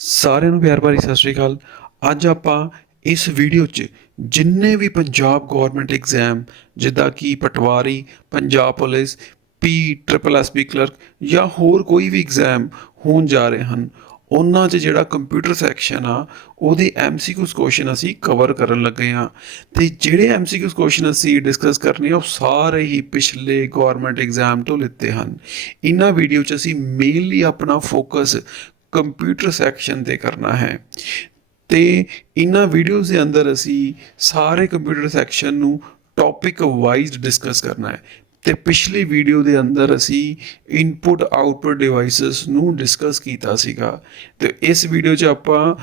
ਸਾਰਿਆਂ ਨੂੰ ਪਿਆਰ ਭਰੀ ਸਤਿ ਸ਼੍ਰੀ ਅਕਾਲ। ਅੱਜ ਆਪਾਂ ਇਸ ਵੀਡੀਓ 'ਚ ਜਿੰਨੇ ਵੀ ਪੰਜਾਬ ਗੌਰਮੈਂਟ ਐਗਜ਼ਾਮ ਜਿੱਦਾਂ ਕਿ patwari, Punjab police, triple SP clerk ਜਾਂ ਹੋਰ ਕੋਈ ਵੀ ਐਗਜ਼ਾਮ ਹੋਣ ਜਾ ਰਹੇ ਹਨ, ਉਹਨਾਂ 'ਚ ਜਿਹੜਾ ਕੰਪਿਊਟਰ ਸੈਕਸ਼ਨ ਆ ਉਹਦੇ MCQs ਕੁਐਸਚਨ ਅਸੀਂ ਕਵਰ ਕਰਨ ਲੱਗੇ ਹਾਂ। ਅਤੇ ਜਿਹੜੇ MCQs ਕੁਐਸਚਨ ਅਸੀਂ ਡਿਸਕਸ ਕਰਨੇ ਆ ਉਹ ਸਾਰੇ ਹੀ ਪਿਛਲੇ ਗੌਰਮੈਂਟ ਐਗਜ਼ਾਮ ਤੋਂ ਲਿੱਤੇ ਹਨ। ਇਹਨਾਂ ਵੀਡੀਓ 'ਚ ਅਸੀਂ ਮੇਨਲੀ ਆਪਣਾ ਫੋਕਸ ਕੰਪਿਊਟਰ ਸੈਕਸ਼ਨ 'ਤੇ ਕਰਨਾ ਹੈ ਅਤੇ ਇਹਨਾਂ ਵੀਡੀਓਜ਼ ਦੇ ਅੰਦਰ ਅਸੀਂ ਸਾਰੇ ਕੰਪਿਊਟਰ ਸੈਕਸ਼ਨ ਨੂੰ ਟੌਪਿਕ ਵਾਈਜ਼ ਡਿਸਕਸ ਕਰਨਾ ਹੈ। ਅਤੇ ਪਿਛਲੀ ਵੀਡੀਓ ਦੇ ਅੰਦਰ ਅਸੀਂ ਇਨਪੁਟ ਆਊਟਪੁੱਟ ਡਿਵਾਈਸਿਸ ਨੂੰ ਡਿਸਕਸ ਕੀਤਾ ਸੀਗਾ ਅਤੇ ਇਸ ਵੀਡੀਓ 'ਚ ਆਪਾਂ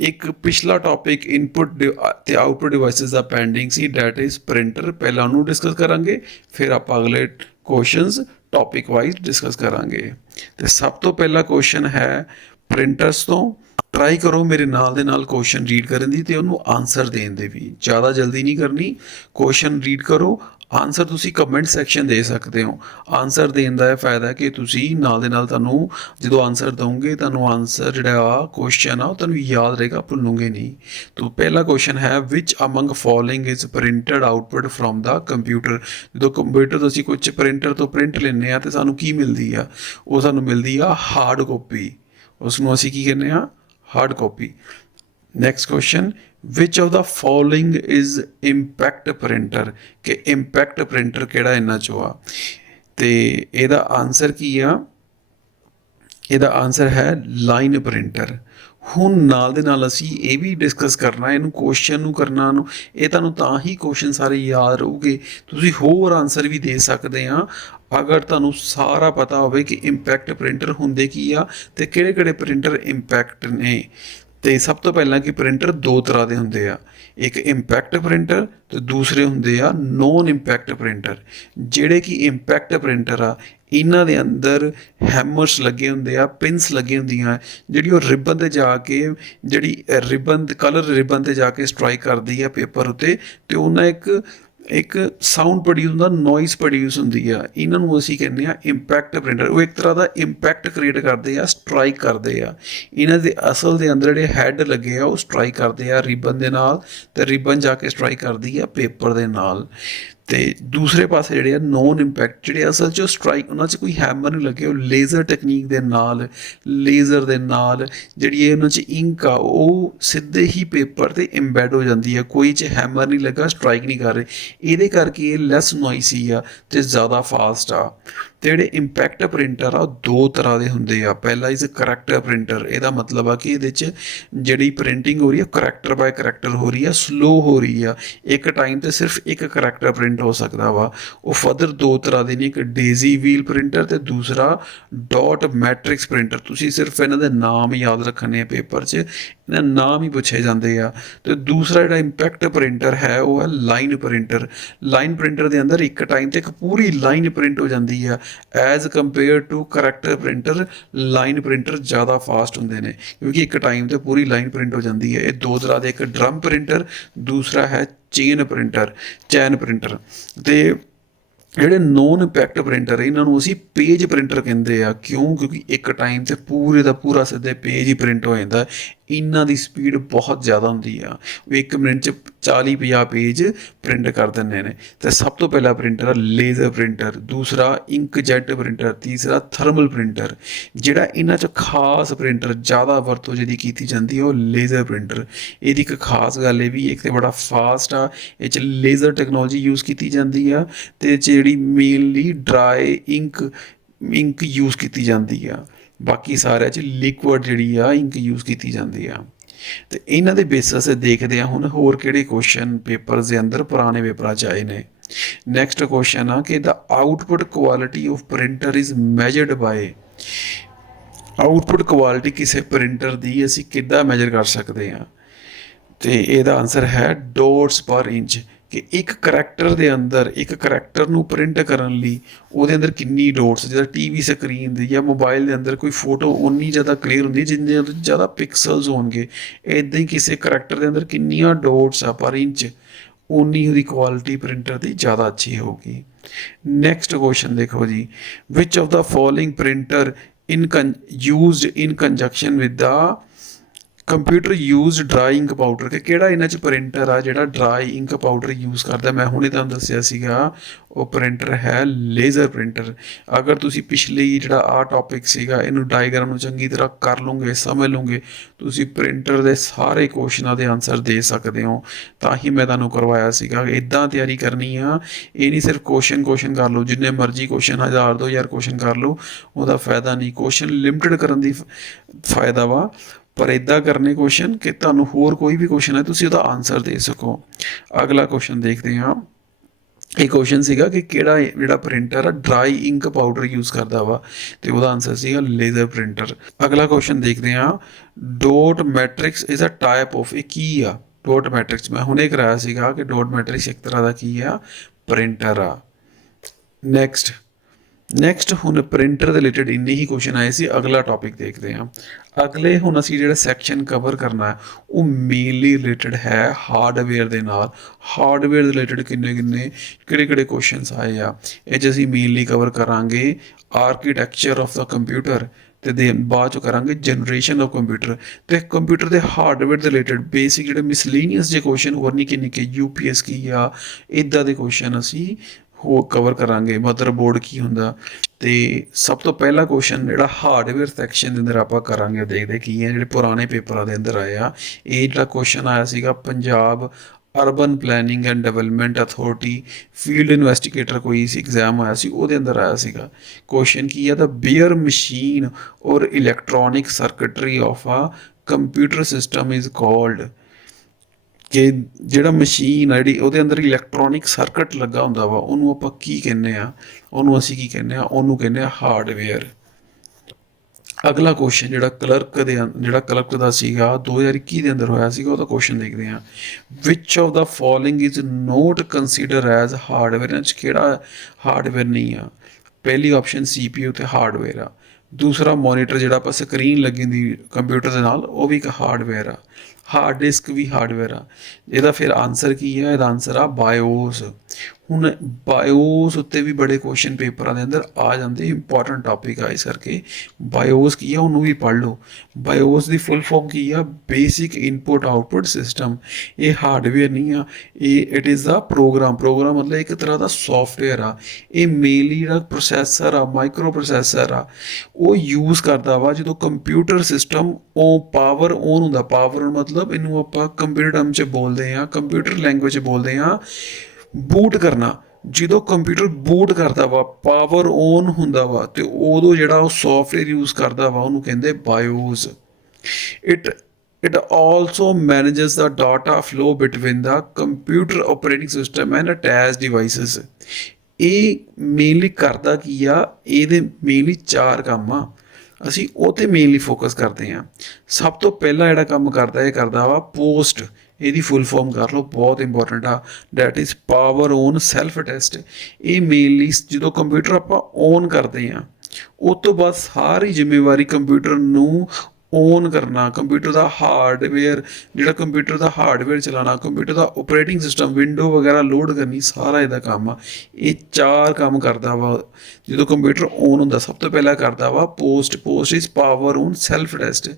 ਇੱਕ ਪਿਛਲਾ ਟੌਪਿਕ ਇਨਪੁੱਟ ਅਤੇ ਆਊਟਪੁੱਟ ਡਿਵਾਈਸਿਸ ਦਾ ਪੈਂਡਿੰਗ ਸੀ, ਡੈਟ ਇਜ਼ ਪ੍ਰਿੰਟਰ। ਪਹਿਲਾਂ ਉਹਨੂੰ ਡਿਸਕਸ ਕਰਾਂਗੇ, ਫਿਰ ਆਪਾਂ ਅਗਲੇ ਕੁਐਸਚਨਸ ਟੌਪਿਕ ਵਾਈਜ਼ ਡਿਸਕਸ ਕਰਾਂਗੇ। ਅਤੇ ਸਭ ਤੋਂ ਪਹਿਲਾ ਕੁਐਸਚਨ ਹੈ ਪ੍ਰਿੰਟਰਸ ਤੋਂ। ਟਰਾਈ ਕਰੋ ਮੇਰੇ ਨਾਲ ਦੇ ਨਾਲ ਕੁਐਸਚਨ ਰੀਡ ਕਰਨ ਦੀ ਅਤੇ ਉਹਨੂੰ ਆਨਸਰ ਦੇਣ ਦੇ ਵੀ। ਜ਼ਿਆਦਾ ਜਲਦੀ ਨਹੀਂ ਕਰਨੀ, ਕੁਐਸਚਨ ਰੀਡ ਕਰੋ, ਆਨਸਰ ਤੁਸੀਂ ਕਮੈਂਟ ਸੈਕਸ਼ਨ ਦੇ ਸਕਦੇ ਹੋ। ਆਨਸਰ ਦੇਣ ਦਾ ਇਹ ਫਾਇਦਾ ਕਿ ਤੁਸੀਂ ਨਾਲ ਦੇ ਨਾਲ ਤੁਹਾਨੂੰ ਜਦੋਂ ਆਨਸਰ ਦਓਗੇ ਤੁਹਾਨੂੰ ਆਨਸਰ ਜਿਹੜਾ ਕੁਐਸਚਨ ਆ ਉਹ ਤੁਹਾਨੂੰ ਯਾਦ ਰਹੇਗਾ, ਭੁੱਲੋਗੇ ਨਹੀਂ। ਤਾਂ ਪਹਿਲਾ ਕੁਐਸਚਨ ਹੈ which among following is printed output from the computer. ਜਦੋਂ ਕੰਪਿਊਟਰ ਤੋਂ ਅਸੀਂ ਕੁਝ ਪ੍ਰਿੰਟਰ ਤੋਂ ਪ੍ਰਿੰਟ ਲੈਂਦੇ ਹਾਂ ਅਤੇ ਸਾਨੂੰ ਕੀ ਮਿਲਦੀ ਆ, ਉਹ ਸਾਨੂੰ ਮਿਲਦੀ ਆ ਹਾਰਡ ਕਾਪੀ। ਉਸਨੂੰ ਅਸੀਂ ਕੀ ਕਹਿੰਦੇ ਹਾਂ, hard copy. Next question which of the following is impact printer, ਕਿ ਇੰਪੈਕਟ ਪ੍ਰਿੰਟਰ ਕਿਹੜਾ ਇਹਨਾਂ 'ਚੋਂ ਆ। ਅਤੇ ਇਹਦਾ ਆਨਸਰ ਕੀ ਆ, ਇਹਦਾ ਆਨਸਰ ਹੈ ਲਾਈਨ ਪ੍ਰਿੰਟਰ। ਹੁਣ ਨਾਲ ਦੇ ਨਾਲ ਅਸੀਂ ਇਹ ਵੀ ਡਿਸਕਸ ਕਰਨਾ, ਇਹਨੂੰ ਕੁਐਸਚਨ ਨੂੰ ਕਰਨਾ ਨੂੰ, ਇਹ ਤੁਹਾਨੂੰ ਤਾਂ ਹੀ ਕੁਐਸਚਨ ਸਾਰੇ ਯਾਦ ਰਹੂਗੇ। ਤੁਸੀਂ ਹੋਰ ਆਨਸਰ ਵੀ ਦੇ ਸਕਦੇ ਆ ਅਗਰ ਤੁਹਾਨੂੰ ਸਾਰਾ ਪਤਾ ਹੋਵੇ ਕਿ ਇੰਪੈਕਟ ਪ੍ਰਿੰਟਰ ਹੁੰਦੇ ਕੀ ਆ ਅਤੇ ਕਿਹੜੇ ਕਿਹੜੇ ਪ੍ਰਿੰਟਰ ਇੰਪੈਕਟ ਨੇ। ਅਤੇ ਸਭ ਤੋਂ ਪਹਿਲਾਂ ਕਿ ਪ੍ਰਿੰਟਰ ਦੋ ਤਰ੍ਹਾਂ ਦੇ ਹੁੰਦੇ ਆ, ਇੱਕ ਇੰਪੈਕਟ ਪ੍ਰਿੰਟਰ ਅਤੇ ਦੂਸਰੇ ਹੁੰਦੇ ਆ ਨੋਨ ਇੰਪੈਕਟ ਪ੍ਰਿੰਟਰ। ਜਿਹੜੇ ਕਿ ਇੰਪੈਕਟ ਪ੍ਰਿੰਟਰ ਆ ਇਹਨਾਂ ਦੇ ਅੰਦਰ ਹੈਮਰਸ ਲੱਗੇ ਹੁੰਦੇ ਆ, ਪਿੰਸ ਲੱਗੀ ਹੁੰਦੀਆਂ, ਜਿਹੜੀ ਉਹ ਰਿਬਨ 'ਤੇ ਜਾ ਕੇ ਜਿਹੜੀ ਰਿਬਨ ਕਲਰ ਰਿਬਨ 'ਤੇ ਜਾ ਕੇ ਸਟਰਾਈਕ ਕਰਦੀ ਆ ਪੇਪਰ ਉੱਤੇ ਅਤੇ ਉਹਨਾਂ ਇੱਕ ਸਾਊਂਡ ਪ੍ਰੋਡਿਊਸ ਹੁੰਦਾ, ਨੋਇਸ ਪ੍ਰੋਡਿਊਸ ਹੁੰਦੀ ਆ। ਇਹਨਾਂ ਨੂੰ ਅਸੀਂ ਕਹਿੰਦੇ ਹਾਂ ਇੰਪੈਕਟ ਪ੍ਰਿੰਟਰ। ਉਹ ਇੱਕ ਤਰ੍ਹਾਂ ਦਾ ਇੰਪੈਕਟ ਕ੍ਰੀਏਟ ਕਰਦੇ ਆ, ਸਟਰਾਈਕ ਕਰਦੇ ਆ। ਇਹਨਾਂ ਦੇ ਅਸਲ ਦੇ ਅੰਦਰ ਜਿਹੜੇ ਹੈੱਡ ਲੱਗੇ ਆ ਉਹ ਸਟਰਾਈਕ ਕਰਦੇ ਆ ਰਿਬਨ ਦੇ ਨਾਲ, ਅਤੇ ਰਿਬਨ ਜਾ ਕੇ ਸਟਰਾਈਕ ਕਰਦੀ ਆ ਪੇਪਰ ਦੇ ਨਾਲ। ਅਤੇ ਦੂਸਰੇ ਪਾਸੇ ਜਿਹੜੇ ਆ ਨੋਨ ਇੰਪੈਕਟ, ਜਿਹੜੇ ਅਸਲ 'ਚ ਸਟਰਾਈਕ ਉਹਨਾਂ 'ਚ ਕੋਈ ਹੈਮਰ ਨਹੀਂ ਲੱਗੇ, ਉਹ ਲੇਜ਼ਰ ਟੈਕਨੀਕ ਦੇ ਨਾਲ, ਲੇਜ਼ਰ ਦੇ ਨਾਲ ਜਿਹੜੀ ਇਹ ਉਹਨਾਂ 'ਚ ਇੰਕ ਆ ਉਹ ਸਿੱਧੇ ਹੀ ਪੇਪਰ 'ਤੇ ਇੰਬੈਡ ਹੋ ਜਾਂਦੀ ਆ, ਕੋਈ 'ਚ ਹੈਮਰ ਨਹੀਂ ਲੱਗਾ, ਸਟਰਾਈਕ ਨਹੀਂ ਕਰ ਰਹੇ। ਇਹਦੇ ਕਰਕੇ ਇਹ ਲੈਸ ਨੋਇਸੀ ਆ ਅਤੇ ਜ਼ਿਆਦਾ ਫਾਸਟ ਆ। ਅਤੇ ਜਿਹੜੇ ਇੰਪੈਕਟ ਪ੍ਰਿੰਟਰ ਆ ਉਹ ਦੋ ਤਰ੍ਹਾਂ ਦੇ ਹੁੰਦੇ ਆ। ਪਹਿਲਾ ਇਜ਼ ਕਰੈਕਟਰ ਪ੍ਰਿੰਟਰ। ਇਹਦਾ ਮਤਲਬ ਆ ਕਿ ਇਹਦੇ 'ਚ ਜਿਹੜੀ ਪ੍ਰਿੰਟਿੰਗ ਹੋ ਰਹੀ ਹੈ ਕਰੈਕਟਰ ਬਾਏ ਕਰੈਕਟਰ ਹੋ ਰਹੀ ਆ, ਸਲੋ ਹੋ ਰਹੀ ਆ। ਇੱਕ ਟਾਈਮ 'ਤੇ ਸਿਰਫ ਇੱਕ ਕਰੈਕਟਰ ਪ੍ਰਿੰਟ ਹੋ ਸਕਦਾ ਵਾ। ਉਹ ਫਰਦਰ ਦੋ ਤਰ੍ਹਾਂ ਦੇ ਨੇ, ਇੱਕ ਡੇਜ਼ੀ ਵੀਲ ਪ੍ਰਿੰਟਰ ਅਤੇ ਦੂਸਰਾ ਡਾਟ ਮੈਟ੍ਰਿਕਸ ਪ੍ਰਿੰਟਰ। ਤੁਸੀਂ ਸਿਰਫ ਇਹਨਾਂ ਦੇ ਨਾਮ ਯਾਦ ਰੱਖਣੇ ਆ, ਪੇਪਰ 'ਚ ਇਹਨਾਂ ਨਾਮ ਹੀ ਪੁੱਛੇ ਜਾਂਦੇ ਆ। ਅਤੇ ਦੂਸਰਾ ਜਿਹੜਾ ਇੰਪੈਕਟ ਪ੍ਰਿੰਟਰ ਹੈ ਉਹ ਹੈ ਲਾਈਨ ਪ੍ਰਿੰਟਰ। ਲਾਈਨ ਪ੍ਰਿੰਟਰ ਦੇ ਅੰਦਰ ਇੱਕ ਟਾਈਮ 'ਤੇ ਇੱਕ ਪੂਰੀ ਲਾਈਨ ਪ੍ਰਿੰਟ ਹੋ ਜਾਂਦੀ ਆ। As compare to character printer, line printer ਜ਼ਿਆਦਾ ਫਾਸਟ ਹੁੰਦੇ ਨੇ ਕਿਉਂਕਿ ਇੱਕ ਟਾਈਮ 'ਤੇ ਪੂਰੀ ਲਾਈਨ ਪ੍ਰਿੰਟ ਹੋ ਜਾਂਦੀ ਹੈ। ਇਹ ਦੋ ਤਰ੍ਹਾਂ ਦੇ, ਇੱਕ ਡਰਮ ਪ੍ਰਿੰਟਰ, ਦੂਸਰਾ ਹੈ ਚੇਨ ਪ੍ਰਿੰਟਰ, ਚੈਨ ਪ੍ਰਿੰਟਰ। ਅਤੇ ਜਿਹੜੇ ਨੋਨ ਇੰਪੈਕਟ ਪ੍ਰਿੰਟਰ ਇਹਨਾਂ ਨੂੰ ਅਸੀਂ ਪੇਜ ਪ੍ਰਿੰਟਰ ਕਹਿੰਦੇ ਆ। ਕਿਉਂਕਿ ਇੱਕ ਟਾਈਮ 'ਤੇ ਪੂਰੇ ਦਾ ਪੂਰਾ ਸਿੱਧੇ ਪੇਜ ਹੀ ਪ੍ਰਿੰਟ ਹੋ ਜਾਂਦਾ। ਇਹਨਾਂ ਦੀ ਸਪੀਡ ਬਹੁਤ ਜ਼ਿਆਦਾ ਹੁੰਦੀ ਆ, ਉਹ ਇੱਕ ਮਿੰਟ 'ਚ 40-50 ਪੇਜ ਪ੍ਰਿੰਟ ਕਰ ਦਿੰਦੇ ਨੇ। ਅਤੇ ਸਭ ਤੋਂ ਪਹਿਲਾ ਪ੍ਰਿੰਟਰ ਆ ਲੇਜ਼ਰ ਪ੍ਰਿੰਟਰ, ਦੂਸਰਾ ਇੰਕਜੈਟ ਪ੍ਰਿੰਟਰ, ਤੀਸਰਾ ਥਰਮਲ ਪ੍ਰਿੰਟਰ। ਜਿਹੜਾ ਇਹਨਾਂ 'ਚ ਖਾਸ ਪ੍ਰਿੰਟਰ ਜ਼ਿਆਦਾ ਵਰਤੋਂ ਜਿਹਦੀ ਕੀਤੀ ਜਾਂਦੀ ਹੈ ਉਹ ਲੇਜ਼ਰ ਪ੍ਰਿੰਟਰ। ਇਹਦੀ ਇੱਕ ਖਾਸ ਗੱਲ ਇਹ ਵੀ, ਇੱਕ ਤਾਂ ਬੜਾ ਫਾਸਟ ਆ, ਇਹ 'ਚ ਲੇਜ਼ਰ ਟੈਕਨੋਲੋਜੀ ਯੂਜ਼ ਕੀਤੀ ਜਾਂਦੀ ਆ, ਅਤੇ ਜਿਹੜੀ ਮੇਨਲੀ ਡਰਾਈ ਇੰਕ ਯੂਜ਼ ਕੀਤੀ ਜਾਂਦੀ ਆ। ਬਾਕੀ ਸਾਰਿਆਂ 'ਚ ਲਿਕੁਅਡ ਜਿਹੜੀ ਆ ਇੰਕ ਯੂਜ਼ ਕੀਤੀ ਜਾਂਦੀ ਆ। ਅਤੇ ਇਹਨਾਂ ਦੇ ਬੇਸਿਸ 'ਤੇ ਦੇਖਦੇ ਹਾਂ ਹੁਣ ਹੋਰ ਕਿਹੜੇ ਕੁਐਸਚਨ ਪੇਪਰਸ ਦੇ ਅੰਦਰ ਪੁਰਾਣੇ ਪੇਪਰਾਂ 'ਚ ਆਏ ਨੇ। ਨੈਕਸਟ ਕੁਐਸਚਨ ਆ ਕਿ the output quality of printer is measured by. Output quality ਕਿਸੇ ਪ੍ਰਿੰਟਰ ਦੀ ਅਸੀਂ ਕਿੱਦਾਂ ਮੈਜਰ ਕਰ ਸਕਦੇ ਹਾਂ, ਅਤੇ ਇਹਦਾ ਆਨਸਰ ਹੈ ਡੋਟਸ ਪਰ ਇੰਚ। ਕਿ ਇੱਕ ਕਰੈਕਟਰ ਦੇ ਅੰਦਰ, ਇੱਕ ਕਰੈਕਟਰ ਨੂੰ ਪ੍ਰਿੰਟ ਕਰਨ ਲਈ ਉਹਦੇ ਅੰਦਰ ਕਿੰਨੀ ਡੋਟਸ, ਜਿੱਦਾਂ TV ਸਕਰੀਨ ਦੀ ਜਾਂ ਮੋਬਾਈਲ ਦੇ ਅੰਦਰ ਕੋਈ ਫੋਟੋ ਓਨੀ ਜ਼ਿਆਦਾ ਕਲੀਅਰ ਹੁੰਦੀ ਜਿੰਨੇ ਉਹਦੇ ਜ਼ਿਆਦਾ ਪਿਕਸਲਸ ਹੋਣਗੇ, ਇੱਦਾਂ ਹੀ ਕਿਸੇ ਕਰੈਕਟਰ ਦੇ ਅੰਦਰ ਕਿੰਨੀਆਂ ਡੋਟਸ ਆ ਪਰ ਇੰਚ, ਓਨੀ ਉਹਦੀ ਕੁਆਲਿਟੀ ਪ੍ਰਿੰਟਰ ਦੀ ਜ਼ਿਆਦਾ ਅੱਛੀ ਹੋਊਗੀ। ਨੈਕਸਟ ਕੁਐਸਚਨ ਦੇਖੋ ਜੀ, which of the following printer used in conjunction with the computer use dry ink powder ਕਿ ਕਿਹੜਾ ਇਹਨਾਂ 'ਚ ਪ੍ਰਿੰਟਰ ਆ ਜਿਹੜਾ ਡਰਾਈ ਇੰਕ ਪਾਊਡਰ ਯੂਜ਼ ਕਰਦਾ। ਮੈਂ ਹੁਣੇ ਤੁਹਾਨੂੰ ਦੱਸਿਆ ਸੀਗਾ ਉਹ ਪ੍ਰਿੰਟਰ ਹੈ ਲੇਜ਼ਰ ਪ੍ਰਿੰਟਰ। ਅਗਰ ਤੁਸੀਂ ਪਿਛਲੀ ਜਿਹੜਾ ਆਹ ਟੌਪਿਕ ਸੀਗਾ ਇਹਨੂੰ ਡਾਇਗਰਾਮ ਨੂੰ ਚੰਗੀ ਤਰ੍ਹਾਂ ਕਰ ਲਓਗੇ, ਸਮਝ ਲਓਗੇ, ਤੁਸੀਂ ਪ੍ਰਿੰਟਰ ਦੇ ਸਾਰੇ ਕੁਐਸਚਨਾਂ ਦੇ ਆਨਸਰ ਦੇ ਸਕਦੇ ਹੋ। ਤਾਂ ਹੀ ਮੈਂ ਤੁਹਾਨੂੰ ਕਰਵਾਇਆ ਸੀਗਾ। ਇੱਦਾਂ ਤਿਆਰੀ ਕਰਨੀ ਆ, ਇਹ ਨਹੀਂ ਸਿਰਫ ਕੁਐਸਚਨ ਕਰ ਲਓ, ਜਿੰਨੇ ਮਰਜ਼ੀ ਕੁਐਸਚਨ 1000 2000 ਕੁਐਸਚਨ ਕਰ ਲਓ, ਉਹਦਾ ਫਾਇਦਾ ਨਹੀਂ। ਕੁਐਸਚਨ ਲਿਮਟਿਡ ਕਰਨ ਦੀ ਫਾਇਦਾ ਵਾ, ਪਰ ਇੱਦਾਂ ਕਰਨੇ ਕੁਐਸਚਨ ਕਿ ਤੁਹਾਨੂੰ ਹੋਰ ਕੋਈ ਵੀ ਕੁਐਸਚਨ ਹੈ ਤੁਸੀਂ ਉਹਦਾ ਆਨਸਰ ਦੇ ਸਕੋ। ਅਗਲਾ ਕੁਐਸਚਨ ਦੇਖਦੇ ਹਾਂ। ਇਹ ਕੁਐਸਚਨ ਸੀਗਾ ਕਿ ਕਿਹੜਾ ਜਿਹੜਾ ਪ੍ਰਿੰਟਰ ਆ ਡਰਾਈ ਇੰਕ ਪਾਊਡਰ ਯੂਜ਼ ਕਰਦਾ ਵਾ, ਤੇ ਉਹਦਾ ਆਨਸਰ ਸੀਗਾ ਲੇਜ਼ਰ ਪ੍ਰਿੰਟਰ। ਅਗਲਾ ਕੁਐਸਚਨ ਦੇਖਦੇ ਹਾਂ। Dot matrix is a type of, ਇਹ ਕੀ ਆ ਡੋਟ ਮੈਟ੍ਰਿਕਸ? ਮੈਂ ਹੁਣੇ ਕਰਾਇਆ ਸੀਗਾ ਕਿ ਡੋਟ ਮੈਟ੍ਰਿਕਸ ਇੱਕ ਤਰ੍ਹਾਂ ਦਾ ਕੀ ਆ, ਪ੍ਰਿੰਟਰ ਆ। ਨੈਕਸਟ ਹੁਣ ਪ੍ਰਿੰਟਰ ਦੇ ਰਿਲੇਟਡ ਇੰਨੇ ਹੀ ਕੁਐਸਚਨ ਆਏ ਸੀ। ਅਗਲਾ ਟੌਪਿਕ ਦੇਖਦੇ ਹਾਂ। ਅਗਲੇ ਹੁਣ ਅਸੀਂ ਜਿਹੜਾ ਸੈਕਸ਼ਨ ਕਵਰ ਕਰਨਾ ਹੈ ਉਹ ਮੇਨਲੀ ਰਿਲੇਟਡ ਹੈ ਹਾਰਡਵੇਅਰ ਦੇ ਨਾਲ। ਹਾਰਡਵੇਅਰ ਦੇ ਰਿਲੇਟਡ ਕਿਹੜੇ ਕੁਐਸਚਨਸ ਆਏ ਆ, ਇਹ 'ਚ ਅਸੀਂ ਮੇਨਲੀ ਕਵਰ ਕਰਾਂਗੇ ਆਰਕੀਟੈਕਚਰ ਆਫ ਦਾ ਕੰਪਿਊਟਰ, ਤੇ ਬਾਅਦ 'ਚ ਕਰਾਂਗੇ ਜਨਰੇਸ਼ਨ ਆਫ ਕੰਪਿਊਟਰ, ਤੇ ਕੰਪਿਊਟਰ ਦੇ ਹਾਰਡਵੇਅਰ ਦੇ ਰਿਲੇਟਡ ਬੇਸਿਕ ਜਿਹੜੇ ਮਿਸਲੀਨੀਅਸ ਜੇ ਕੁਐਸਚਨ ਹੋਰ ਨਿੱਕੇ UPS ਕੀ ਆ, ਇੱਦਾਂ ਦੇ ਕੁਐਸਚਨ ਅਸੀਂ ਹੋ ਕਵਰ ਕਰਾਂਗੇ। ਮਦਰਬੋਰਡ ਕੀ ਹੁੰਦਾ, ਤੇ ਸਭ ਤੋਂ ਪਹਿਲਾ ਕੁਐਸਚਨ ਜਿਹੜਾ ਹਾਰਡਵੇਅਰ ਸੈਕਸ਼ਨ ਦੇ ਅੰਦਰ ਆਪਾਂ ਕਰਾਂਗੇ, ਦੇਖਦੇ ਕੀ ਹੈ ਜਿਹੜੇ ਪੁਰਾਣੇ ਪੇਪਰਾਂ ਦੇ ਅੰਦਰ ਆਏ ਆ। ਇਹ ਜਿਹੜਾ ਕੁਐਸਚਨ ਆਇਆ ਸੀਗਾ Punjab urban planning and development authority field investigator ਕੋਈ ਸੀ ਐਗਜ਼ਾਮ ਆਇਆ ਸੀ, ਉਹਦੇ ਅੰਦਰ ਆਇਆ ਸੀਗਾ। ਕੁਐਸਚਨ ਕੀ ਹੈ, ਦਾ ਬੇਅਰ ਮਸ਼ੀਨ ਔਰ ਇਲੈਕਟ੍ਰੋਨਿਕ ਸਰਕਟਰੀ ਆਫ ਆ ਕੰਪਿਊਟਰ ਸਿਸਟਮ ਇਜ਼ ਕਾਲਡ, ਕਿ ਜਿਹੜਾ ਮਸ਼ੀਨ ਆ ਜਿਹੜੀ ਉਹਦੇ ਅੰਦਰ ਇਲੈਕਟ੍ਰੋਨਿਕ ਸਰਕਟ ਲੱਗਾ ਹੁੰਦਾ ਵਾ ਉਹਨੂੰ ਆਪਾਂ ਕੀ ਕਹਿੰਦੇ ਆ, ਉਹਨੂੰ ਅਸੀਂ ਕੀ ਕਹਿੰਦੇ ਆ, ਉਹਨੂੰ ਕਹਿੰਦੇ ਆ ਹਾਰਡਵੇਅਰ। ਅਗਲਾ ਕੁਐਸਚਨ ਜਿਹੜਾ ਕਲਰਕ ਦਾ ਸੀਗਾ 2021 ਦੇ ਅੰਦਰ ਹੋਇਆ ਸੀਗਾ, ਉਹਦਾ ਕੁਐਸਚਨ ਦੇਖਦੇ ਹਾਂ। ਵਿਚ of the following is not consider as hardware, ਇਹਨਾਂ 'ਚ ਕਿਹੜਾ ਹਾਰਡਵੇਅਰ ਨਹੀਂ ਆ? ਪਹਿਲੀ ਆਪਸ਼ਨ CPU ਤੇ ਹਾਰਡਵੇਅਰ ਆ। ਦੂਸਰਾ ਮੋਨੀਟਰ ਜਿਹੜਾ ਆਪਾਂ ਸਕਰੀਨ ਲੱਗੀ ਹੁੰਦੀ ਕੰਪਿਊਟਰ ਦੇ ਨਾਲ, ਉਹ ਵੀ ਇੱਕ ਹਾਰਡਵੇਅਰ ਆ। ਹਾਰਡ ਡਿਸਕ ਵੀ ਹਾਰਡਵੇਅਰ ਆ। ਇਹਦਾ ਫਿਰ ਆਨਸਰ ਕੀ ਆ? ਇਹਦਾ ਆਨਸਰ ਆ ਬਾਇਓਸ। ਹੁਣ ਬਾਇਓਸ ਉੱਤੇ ਵੀ ਬੜੇ ਕੁਐਸਚਨ ਪੇਪਰਾਂ ਦੇ ਅੰਦਰ ਆ ਜਾਂਦੇ, ਇੰਪੋਰਟੈਂਟ ਟੌਪਿਕ ਆ, ਇਸ ਕਰਕੇ ਬਾਇਓਸ ਕੀ ਆ ਉਹਨੂੰ ਵੀ ਪੜ੍ਹ ਲਓ। ਬਾਇਓਸ ਦੀ ਫੁੱਲ ਫਾਰਮ ਕੀ ਆ? Basic input output system. ਇਹ ਹਾਰਡਵੇਅਰ ਨਹੀਂ ਆ, ਇਟ ਇਜ਼ ਦਾ ਪ੍ਰੋਗਰਾਮ ਮਤਲਬ ਇੱਕ ਤਰ੍ਹਾਂ ਦਾ ਸੌਫਟਵੇਅਰ ਆ। ਇਹ ਮੇਨਲੀ ਜਿਹੜਾ ਪ੍ਰੋਸੈਸਰ ਆ, ਮਾਈਕਰੋ ਪ੍ਰੋਸੈਸਰ ਆ, ਉਹ ਯੂਜ਼ ਕਰਦਾ ਵਾ ਜਦੋਂ ਕੰਪਿਊਟਰ ਸਿਸਟਮ ਉਹ ਪਾਵਰ ਔਨ ਹੁੰਦਾ। ਪਾਵਰ ਮਤਲਬ ਇਹਨੂੰ ਆਪਾਂ ਕੰਪਿਊਟਰ ਟਰਮ 'ਚ ਬੋਲਦੇ ਹਾਂ, ਕੰਪਿਊਟਰ ਲੈਂਗੁਏਜ 'ਚ ਬੋਲਦੇ ਹਾਂ ਬੂਟ ਕਰਨਾ। ਜਦੋਂ ਕੰਪਿਊਟਰ ਬੂਟ ਕਰਦਾ ਵਾ, ਪਾਵਰ ਔਨ ਹੁੰਦਾ ਵਾ, ਤੇ ਉਦੋਂ ਜਿਹੜਾ ਉਹ ਸੌਫਟਵੇਅਰ ਯੂਜ਼ ਕਰਦਾ ਵਾ ਉਹਨੂੰ ਕਹਿੰਦੇ BIOS. It also manages the data flow between the computer operating system and attach devices. ਇਹ ਮੇਨਲੀ ਕਰਦਾ ਕੀ ਆ? ਇਹਦੇ ਮੇਨਲੀ 4 ਕੰਮ ਆ, ਅਸੀਂ ਉਹ 'ਤੇ ਮੇਨਲੀ ਫੋਕਸ ਕਰਦੇ ਹਾਂ। ਸਭ ਤੋਂ ਪਹਿਲਾਂ ਜਿਹੜਾ ਕੰਮ ਕਰਦਾ ਵਾ ਪੋਸਟ। ਇਹਦੀ ਫੁੱਲ ਫਾਰਮ ਕਰ ਲਓ, ਬਹੁਤ ਇੰਪੋਰਟੈਂਟ ਆ। That is power on self test. ਇਹ ਮੇਨਲੀ ਜਦੋਂ ਕੰਪਿਊਟਰ ਆਪਾਂ ਔਨ ਕਰਦੇ ਹਾਂ, ਉਸ ਤੋਂ ਬਾਅਦ ਸਾਰੀ ਜ਼ਿੰਮੇਵਾਰੀ ਕੰਪਿਊਟਰ ਨੂੰ ਔਨ ਕਰਨਾ, ਕੰਪਿਊਟਰ ਦਾ ਹਾਰਡਵੇਅਰ ਚਲਾਉਣਾ, ਕੰਪਿਊਟਰ ਦਾ ਆਪਰੇਟਿੰਗ ਸਿਸਟਮ ਵਿੰਡੋ ਵਗੈਰਾ ਲੋਡ ਕਰਨੀ, ਸਾਰਾ ਇਹਦਾ ਕੰਮ ਆ। ਇਹ 4 ਕੰਮ ਕਰਦਾ ਵਾ ਜਦੋਂ ਕੰਪਿਊਟਰ ਔਨ ਹੁੰਦਾ। ਸਭ ਤੋਂ ਪਹਿਲਾਂ ਕਰਦਾ ਵਾ POST is power on self test.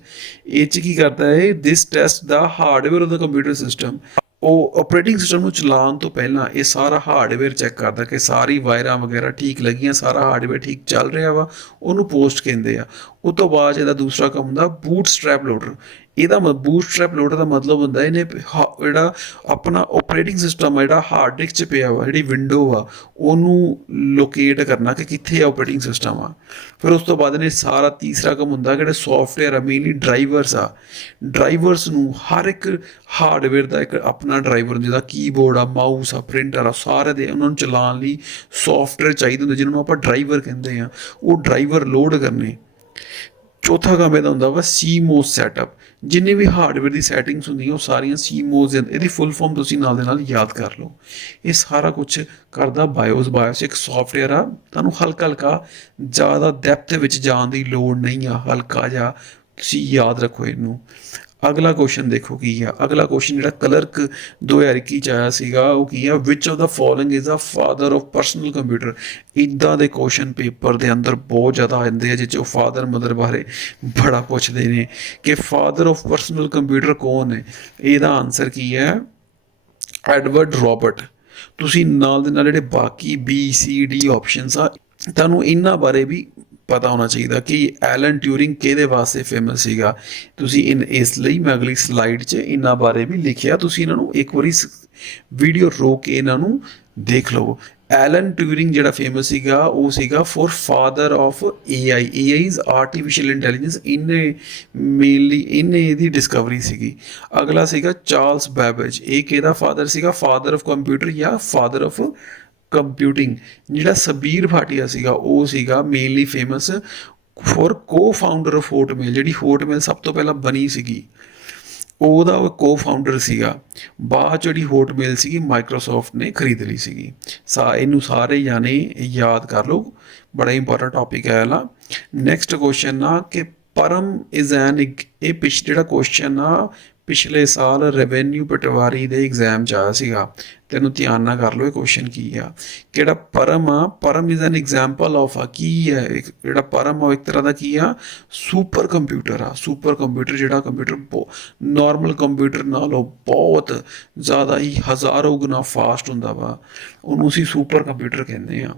ਇਹ 'ਚ ਕੀ ਕਰਦਾ ਹੈ? This test the hardware of the computer system. ਉਹ ਆਪਰੇਟਿੰਗ ਸਿਸਟਮ ਨੂੰ ਚਲਾਉਣ ਤੋਂ ਪਹਿਲਾਂ ਇਹ ਸਾਰਾ ਹਾਰਡਵੇਅਰ ਚੈੱਕ ਕਰਦਾ ਕਿ ਸਾਰੀ ਵਾਇਰਾਂ ਵਗੈਰਾ ਠੀਕ ਲੱਗੀਆਂ, ਸਾਰਾ ਹਾਰਡਵੇਅਰ ਠੀਕ ਚੱਲ ਰਿਹਾ ਵਾ, ਉਹਨੂੰ ਪੋਸਟ ਕਹਿੰਦੇ ਆ। ਉਹ ਤੋਂ ਬਾਅਦ ਇਹਦਾ ਦੂਸਰਾ ਕੰਮ ਹੁੰਦਾ ਬੂਟਸਟ੍ਰੈਪ ਲੋਡਰ। ਇਹਦਾ ਬੂਟਸਟ੍ਰੈਪ ਲੋਡਰ ਦਾ ਮਤਲਬ ਹੁੰਦਾ ਇਹਨੇ ਜਿਹੜਾ ਆਪਣਾ ਆਪਰੇਟਿੰਗ ਸਿਸਟਮ ਆ ਜਿਹੜਾ ਹਾਰਡ ਡਿਸਕ 'ਚ ਪਿਆ ਵਾ, ਜਿਹੜੀ ਵਿੰਡੋ ਆ, ਉਹਨੂੰ ਲੋਕੇਟ ਕਰਨਾ ਕਿ ਕਿੱਥੇ ਆਪਰੇਟਿੰਗ ਸਿਸਟਮ ਆ। ਫਿਰ ਉਸ ਤੋਂ ਬਾਅਦ ਇਹਨੇ ਸਾਰਾ ਤੀਸਰਾ ਕੰਮ ਹੁੰਦਾ ਜਿਹੜੇ ਸੌਫਟਵੇਅਰ ਆ, ਮੇਨਲੀ ਡਰਾਈਵਰਸ ਆ। ਡਰਾਈਵਰਸ ਨੂੰ ਹਰ ਇੱਕ ਹਾਰਡਵੇਅਰ ਦਾ ਇੱਕ ਆਪਣਾ ਡਰਾਈਵਰ, ਜਿਹਦਾ ਕੀਬੋਰਡ ਆ, ਮਾਊਸ ਆ, ਪ੍ਰਿੰਟਰ ਆ, ਸਾਰੇ ਦੇ ਉਹਨਾਂ ਨੂੰ ਚਲਾਉਣ ਲਈ ਸੌਫਟਵੇਅਰ ਚਾਹੀਦੇ ਹੁੰਦੇ ਜਿਹਨਾਂ ਨੂੰ ਆਪਾਂ ਡਰਾਈਵਰ ਕਹਿੰਦੇ ਆ। ਉਹ ਡਰਾਈਵਰ ਲੋਡ ਕਰਨੇ। ਚੌਥਾ ਕੰਮ ਇਹਦਾ ਹੁੰਦਾ ਵਾ ਸੀਮੋਸ ਸੈਟਅਪ। ਜਿੰਨੇ ਵੀ ਹਾਰਡਵੇਅਰ ਦੀ ਸੈਟਿੰਗਸ ਹੁੰਦੀਆਂ ਉਹ ਸਾਰੀਆਂ ਸੀਮੋਸ, ਇਹਦੀ ਫੁੱਲ ਫਾਰਮ ਤੁਸੀਂ ਨਾਲ ਦੇ ਨਾਲ ਯਾਦ ਕਰ ਲਓ। ਇਹ ਸਾਰਾ ਕੁਛ ਕਰਦਾ ਬਾਇਓਸ ਇੱਕ ਸੌਫਟਵੇਅਰ ਆ। ਤੁਹਾਨੂੰ ਹਲਕਾ ਜ਼ਿਆਦਾ ਡੈਪਥ ਵਿੱਚ ਜਾਣ ਦੀ ਲੋੜ ਨਹੀਂ ਆ, ਹਲਕਾ ਜਿਹਾ ਤੁਸੀਂ ਯਾਦ ਰੱਖੋ ਇਹਨੂੰ। ਅਗਲਾ ਕੁਐਸਚਨ ਦੇਖੋ ਕੀ ਆ। ਅਗਲਾ ਕੁਐਸਚਨ ਜਿਹੜਾ ਕਲਰਕ 2021 ਚ ਆਇਆ ਸੀਗਾ ਉਹ ਕੀ ਆ, which of the following is a father of personal computer. ਇੱਦਾਂ ਦੇ ਕੁਐਸਚਨ ਪੇਪਰ ਦੇ ਅੰਦਰ ਬਹੁਤ ਜ਼ਿਆਦਾ ਆਉਂਦੇ ਆ, ਜਿਹ 'ਚ ਫਾਦਰ ਮਦਰ ਬਾਰੇ ਬੜਾ ਪੁੱਛਦੇ ਨੇ ਕਿ ਫਾਦਰ ਆਫ ਪਰਸਨਲ ਕੰਪਿਊਟਰ ਕੌਣ ਹੈ। ਇਹਦਾ ਆਨਸਰ ਕੀ ਹੈ, ਐਡਵਰਡ ਰੋਬਰਟ। ਤੁਸੀਂ ਨਾਲ ਦੇ ਨਾਲ ਜਿਹੜੇ ਬਾਕੀ ਬੀ ਸੀ ਡੀ ਆਪਸ਼ਨਸ ਆ, ਤੁਹਾਨੂੰ ਇਹਨਾਂ ਬਾਰੇ ਵੀ ਪਤਾ ਹੋਣਾ ਚਾਹੀਦਾ ਕਿ ਐਲਨ ਟਿਊਰਿੰਗ ਕਿਹਦੇ ਵਾਸਤੇ ਫੇਮਸ ਸੀਗਾ। ਤੁਸੀਂ ਇਸ ਲਈ ਮੈਂ ਅਗਲੀ ਸਲਾਈਡ 'ਚ ਇਹਨਾਂ ਬਾਰੇ ਵੀ ਲਿਖਿਆ, ਤੁਸੀਂ ਇਹਨਾਂ ਨੂੰ ਇੱਕ ਵਾਰੀ ਵੀਡੀਓ ਰੋਕ ਕੇ ਇਹਨਾਂ ਨੂੰ ਦੇਖ ਲਓ। ਐਲਨ ਟਿਊਰਿੰਗ ਜਿਹੜਾ ਫੇਮਸ ਸੀਗਾ ਉਹ ਸੀਗਾ for father of AI। AI is artificial intelligence. Mainly ਇਹਦੀ ਡਿਸਕਵਰੀ ਸੀਗੀ। ਅਗਲਾ ਸੀਗਾ ਚਾਰਲਸ ਬੈਬੇਜ। ਇਹ ਕਿਹਦਾ ਫਾਦਰ ਸੀਗਾ, ਫਾਦਰ ਆਫ ਕੰਪਿਊਟਰ ਜਾਂ ਫਾਦਰ ਆਫ ਕੰਪਿਊਟਿੰਗ। ਜਿਹੜਾ ਸਬੀਰ ਭਾਟੀਆ ਸੀਗਾ ਉਹ ਸੀਗਾ ਮੇਨਲੀ ਫੇਮਸ ਫॉर ਕੋ ਫਾਊਂਡਰ ਆਫ ਹੋਟਮੇਲ। ਜਿਹੜੀ ਹੋਟਮੇਲ ਸਭ ਤੋਂ ਪਹਿਲਾਂ ਬਣੀ ਸੀਗੀ ਉਹਦਾ ਉਹ ਕੋ ਫਾਊਂਡਰ ਸੀਗਾ। ਬਾਅਦ ਜਿਹੜੀ ਹੋਟਮੇਲ ਸੀਗੀ ਮਾਈਕਰੋਸਾਫਟ ਨੇ ਖਰੀਦ ਲਈ ਸੀਗੀ। ਇਹਨੂੰ ਸਾਰੇ ਜਾਣੇ ਯਾਦ ਕਰ ਲਓ, ਬੜਾ ਇੰਪੋਰਟੈਂਟ ਟੌਪਿਕ ਹੈ ਇਹਲਾ। ਨੈਕਸਟ ਕੁਐਸਚਨ ਆ ਕਿ ਪਰਮ ਇਜ਼ ਐਨ, ਇਹ ਜਿਹੜਾ ਕੁਐਸਚਨ ਆ ਪਿਛਲੇ ਸਾਲ ਰੈਵਨਿਊ ਪਟਵਾਰੀ ਦੇ ਐਗਜ਼ਾਮ 'ਚ ਆਇਆ ਸੀਗਾ। ਤੈਨੂੰ ਧਿਆਨ ਨਾਲ ਕਰ ਲਓ ਇਹ ਕੁਐਸਚਨ ਕੀ ਆ। ਕਿਹੜਾ ਪਰਮ ਆ, ਪਰਮ ਇਜ਼ ਐਨ ਐਗਜ਼ਾਮਪਲ ਆਫ ਆ ਕੀ ਹੈ, ਜਿਹੜਾ ਪਰਮ ਆ ਇੱਕ ਤਰ੍ਹਾਂ ਦਾ ਕੀ ਆ, ਸੁਪਰ ਕੰਪਿਊਟਰ ਆ। ਸੁਪਰ ਕੰਪਿਊਟਰ ਜਿਹੜਾ ਕੰਪਿਊਟਰ ਨਾਰਮਲ ਕੰਪਿਊਟਰ ਨਾਲੋਂ ਬਹੁਤ ਜ਼ਿਆਦਾ ਹੀ ਹਜ਼ਾਰੋਂ ਗੁਣਾ ਫਾਸਟ ਹੁੰਦਾ ਵਾ, ਉਹਨੂੰ ਅਸੀਂ ਸੁਪਰ ਕੰਪਿਊਟਰ ਕਹਿੰਦੇ ਆ।